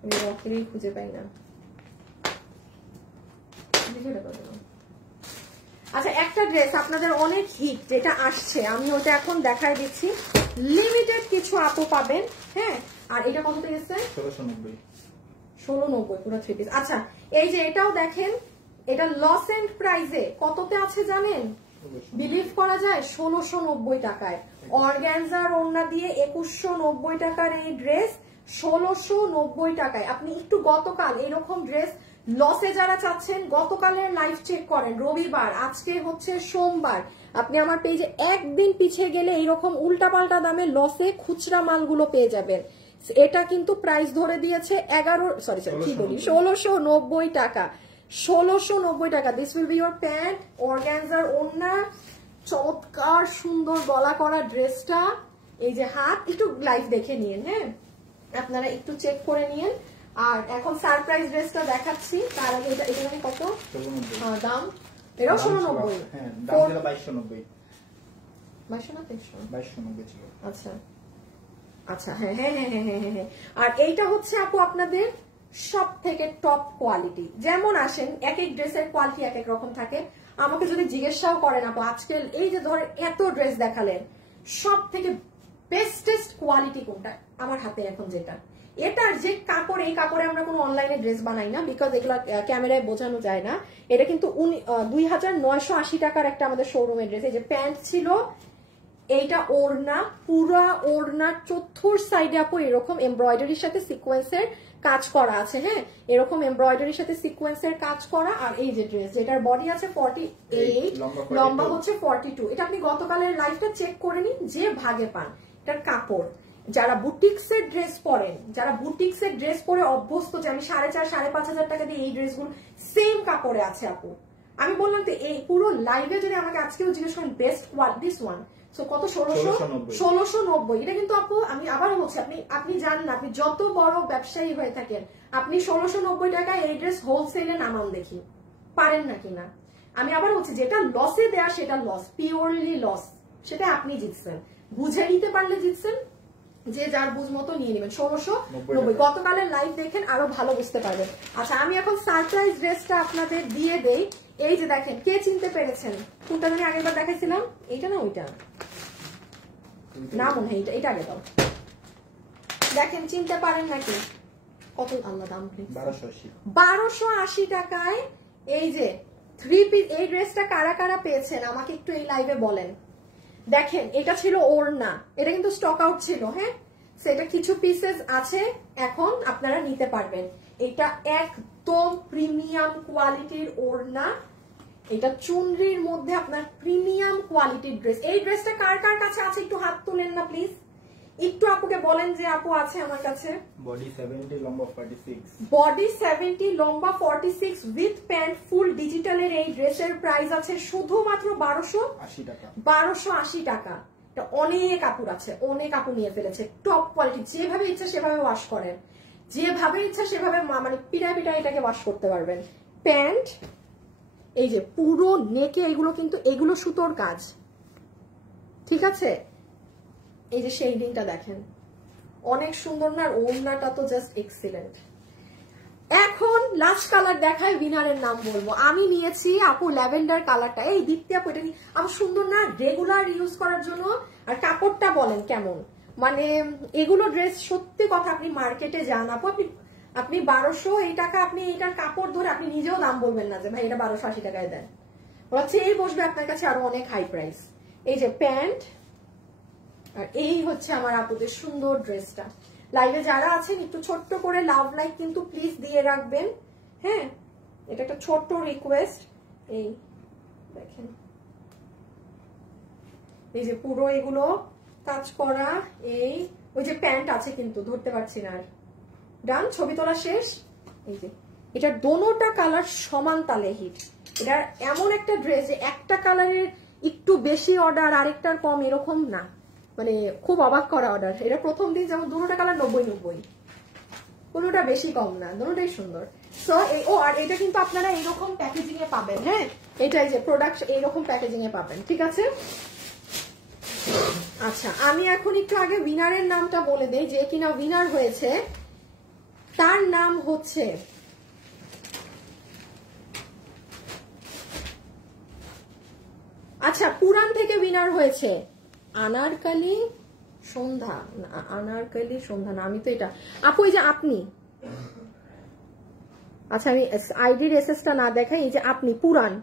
আমি রকেরই খুঁজে পাই না। আচ্ছা একটা ড্রেস আপনাদের অনেক হিট যেটা আসছে, আমি ওটা এখন দেখায় দিচ্ছি। লিমিটেড কিছু আপু পাবেন। হ্যাঁ আর এটা কততে গেছে? 1690 পুরো 3 পিস। আচ্ছা এই যে এটাও দেখেন, এটা লস এন্ড প্রাইজে কততে আছে জানেন? বিলিভ করা যায় 1690 টাকায়। অর্গানজার ওড়না দিয়ে 2190 টাকার এই ড্রেস 1690 টাকায়। আপনি একটু গতকাল এরকম ড্রেস লসে যারা চাচ্ছেন, গতকালের লাইভ চেক করেন, রবিবার, আজকে হচ্ছে সোমবার, আপনি আমার পেজে একদিন পিছিয়ে গেলে এইরকম উল্টাপাল্টা দামে লসে খুচরা মালগুলো পেয়ে যাবেন। এটা কিন্তু প্রাইস ধরে দিয়েছে 1690 টাকা, 1690 টাকা। This will be your pant, organza ওড়না, চমৎকার সুন্দর গলা করা ড্রেসটা। এই যে হাত একটু লাইভ দেখে নিন, হ্যাঁ আপনারা একটু চেক করে নিন। আর এখন সারপ্রাইজ ড্রেসটা দেখাচ্ছি, তার আগে এটা এখানে কত দাম? এটাও 1690। হ্যাঁ, দাম ছিল 2290। 2200 না 2290 ছিল। আচ্ছা আচ্ছা, হ্যাঁ হ্যাঁ হ্যাঁ হ্যাঁ হ্যাঁ হ্যাঁ। আর এইটা হচ্ছে আপু আপনাদের সব থেকে টপ কোয়ালিটি। যেমন আসেন, এক এক ড্রেসের কোয়ালিটি এক এক রকম থাকে। আমাকে যদি জিজ্ঞাসাও করেন আপু আজকাল এই যে ধরেন এত ড্রেস দেখালেন, সব থেকে বেস্টেস্ট কোয়ালিটি কোনটা? আমার হাতে এখন যেটা, এটার যে কাপড়, এই কাপড়ে আমরা কোনো অনলাইনে ড্রেস বানাই না, বিকজ এগুলো ক্যামেরায় বোঝানো যায় না। এটা কিন্তু 2980 টাকার একটা আমাদের শোরুমের ড্রেস। এই যে প্যান্ট ছিল, এইটা ওড়না, পুরা ওড়না চতুর্থ সাইডে আপু এরকম এমব্রয়ডারির সাথে সিকোয়েন্সের কাজ করা আছে। হ্যাঁ, এরকম এমব্রয়ডারির সাথে সিকোয়েন্সের কাজ করা। আর এই যে ড্রেস, যেটার বডি আছে 48, লম্বা হচ্ছে 42। এটা আপনি গতকালের লাইভটা চেক করে নিন, যে ভাগে পান। এটার কাপড়, যারা বুটিক্সের ড্রেস পরেন, যারা বুটিক্সের ড্রেস পরে অভ্যস্ত, যে আমি 4,500 5,500 টাকা দিয়ে এই ড্রেসগুলো সেম কাপড়ে আছে আপু। আমি বললাম তো এই পুরো লাইভে যদি আমাকে আজকেও জিজ্ঞেস করেন বেস্ট দিস ওয়ান, সো কত? 1690। এটা কিন্তু আপু আমি আবারও বলছি, আপনি জানেন, আপনি যত বড় ব্যবসায়ী হয়ে থাকেন, আপনি 1690 টাকায় এই ড্রেস হোলসেলে নামান দেখি পারেন না কিনা। আমি আবার বলছি, যেটা লসে দেয়া সেটা লস, পিওরলি লস, সেটা আপনি জিতছেন। বুঝে নিতে পারলে জিতছেন, যে যার বুঝ মতো নিয়ে নেবেন। 1690। গতকালের লাইভ দেখেন, আরো ভালো বুঝতে পারবেন। আচ্ছা, আমি এখন সারপ্রাইজ ড্রেসটা আপনাদের দিয়ে দেই। এই যে দেখেন, কে চিনতে পেরেছেন? কোনটা আমি আগেরবার দেখাইছিলাম? এইটা না ওইটা? না মনে হয় এটা আগে দাও। দেখেন, চিনতে পারেন নাকি? কত আল্লাহ দাম? 1280 টাকায় এই যে 3 পিস এই ড্রেসটা কারা কারা পেয়েছেন আমাকে একটু এই লাইভে বলেন। দেখেন, এটা ছিল ওড়না, এটা কিন্তু স্টক আউট ছিল। হ্যাঁ, সেটা কিছু পিসেস আছে, এখন আপনারা নিতে পারবেন। এটা একদম প্রিমিয়াম কোয়ালিটির ওড়না, এটা চুনরির মধ্যে আপনার প্রিমিয়াম কোয়ালিটির ড্রেস। এই ড্রেসটা কার কার কাছে আছে একটু হাত তুলেন না প্লিজ, একটু আপুকে বলেন যে আপু আছে আমার কাছে। বডি 70, লম্বা 46। বডি 70, লম্বা 46 উইথ প্যান্ট, ফুল ডিজিটালের এই ড্রেসের প্রাইস আছে শুধুমাত্র 1280 টাকা। 1280 টাকা। এটা অনেক কাপড় আছে, অনেক কাপড় নিয়ে ফেলেছে, টপ কোয়ালিটি। যেভাবে ইচ্ছা সেভাবে ওয়াশ করেন, যেভাবে ইচ্ছা সেভাবে মানে পিটায় পিটায় এটাকে ওয়াশ করতে পারবেন। প্যান্ট, এই যে পুরো নেকে এগুলো কিন্তু এগুলো সুতোর কাজ, ঠিক আছে? এই যে শেডিংটা দেখেন, অনেক সুন্দর না? আর ওড়নাটা তো জাস্ট এক্সিলেন্ট। এখন লাস্ট কালার দেখায়, উইনারের নাম বলবো। আমি নিয়েছি আপু ল্যাভেন্ডার কালারটা। এই দীপ্তি আপু, এটা আমার সুন্দর না? রেগুলার ইউজ করার জন্য। আর কাপড়টা বলেন কেমন, মানে এগুলো ড্রেস সত্যি কথা, আপনি মার্কেটে যান আপু, আপনি 1200 এই টাকা, আপনি এইটার কাপড় ধরে আপনি নিজেও দাম বলবেন না যে ভাই এটা 1280 টাকায় দেন, হচ্ছে এই বসবে আপনার কাছে আরো অনেক হাই প্রাইস। এই যে প্যান্ট, আর এই হচ্ছে আমার আপুদের সুন্দর ড্রেসটা। লাইভে যারা আছেন একটু ছোট্ট করে লাভ লাইক কিন্তু প্লিজ দিয়ে রাখবেন। হ্যাঁ, এটা একটা ছোট্ট রিকোয়েস্ট। এই দেখেন, এই যে পুরো এগুলো কাজ করা। এই ওই যে প্যান্ট আছে কিন্তু ধরতে পারছি না। আর ডান, ছবি তোলা শেষ। এই যে এটা দোনোটা কালার সমান তালে হিট। এটা এমন একটা ড্রেস যে একটা কালারের একটু বেশি অর্ডার, আরেকটার কম, এরকম না, মানে খুব অবাক করা অর্ডার। এটা প্রথম দিন যেমন দুটোটা কালার 90-90, কোনোটা বেশি কম না, দুটোটাই সুন্দর। সো আর এটা কিন্তু আপনারা এইরকম প্যাকেজিং এ পাবেন। হ্যাঁ, এটাই যে প্রোডাক্ট এইরকম প্যাকেজিং এ পাবেন, ঠিক আছে? আচ্ছা, আমি এখন একটু আগে উইনারের নামটা বলে দেই, যে কিনা উইনার হয়েছে তার নাম হচ্ছে আচ্ছা পুরান থেকে উইনার হয়েছে আনারকলি সন্ধ্যা। আনারকলি সন্ধ্যা না, আমি তো এটা আপু, এই যে আপনি, আচ্ছা আমি আইডির এসএসটা না দেখাই। এই যে আপনি পুরান,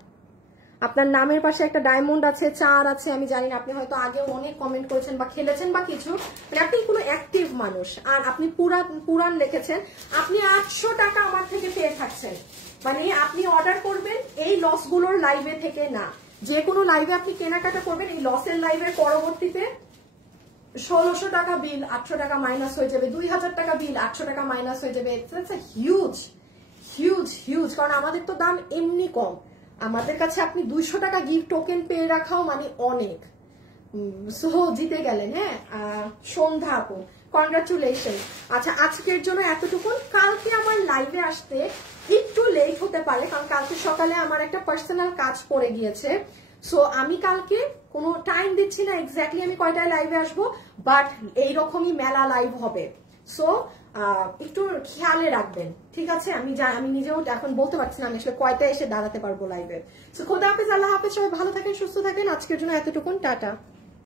আপনার নামের পাশে একটা ডায়মন্ড আছে, 4 আছে, আমি জানি না, আপনি হয়তো আগে অনেক কমেন্ট করেছেন বা খেলেছেন বা কিছু, মানে আপনি কোনো অ্যাক্টিভ মানুষ, আর আপনি পুরান লিখেছেন। আপনি 800 টাকা আমার থেকে পেয়ে থাকছেন, মানে আপনি অর্ডার করবেন এই লসগুলোর লাইভে থেকে না, যে কোনো লাইভে আপনি কেনাকাটা করবেন, এই লসের লাইভের পরবর্তীতে 1600 টাকা বিল, 800 টাকা মাইনাস হয়ে যাবে, 2000 টাকা বিল, 800 টাকা মাইনাস হয়ে যাবে। হিউজ হিউজ হিউজ, কারণ আমাদের তো দাম এমনি কম, আমাদের কাছে আপনি 200 টাকা গিফট টোকেন পেয়ে রাখাও মানে অনেক। সো জিতে গেলেন। হ্যাঁ, সন্ধ্যা আপু, কনগ্রাচুলেশন। আচ্ছা, আজকের জন্য এতটুকুন। কালকে আমার লাইভে আসতে একটু লেট হতে পারে, কারণ কালকে সকালে আমার একটা পার্সোনাল কাজ পড়ে গিয়েছে। সো আমি কালকে কোনো টাইম দিচ্ছি না এক্স্যাক্টলি আমি কয়টায় লাইভে আসবো, বাট এইরকমই মেলা লাইভ হবে। সো একটু খেয়ালে রাখবেন, ঠিক আছে? আমি নিজেও এখন বলতে পারছি না আমি আসলে কয়টায় এসে দাঁড়াতে পারবো লাইভে। সো খোদা হাফেজ, আল্লাহ হাফেজ, সবাই ভালো থাকেন, সুস্থ থাকেন। আজকের জন্য এতটুকুন, টাটা।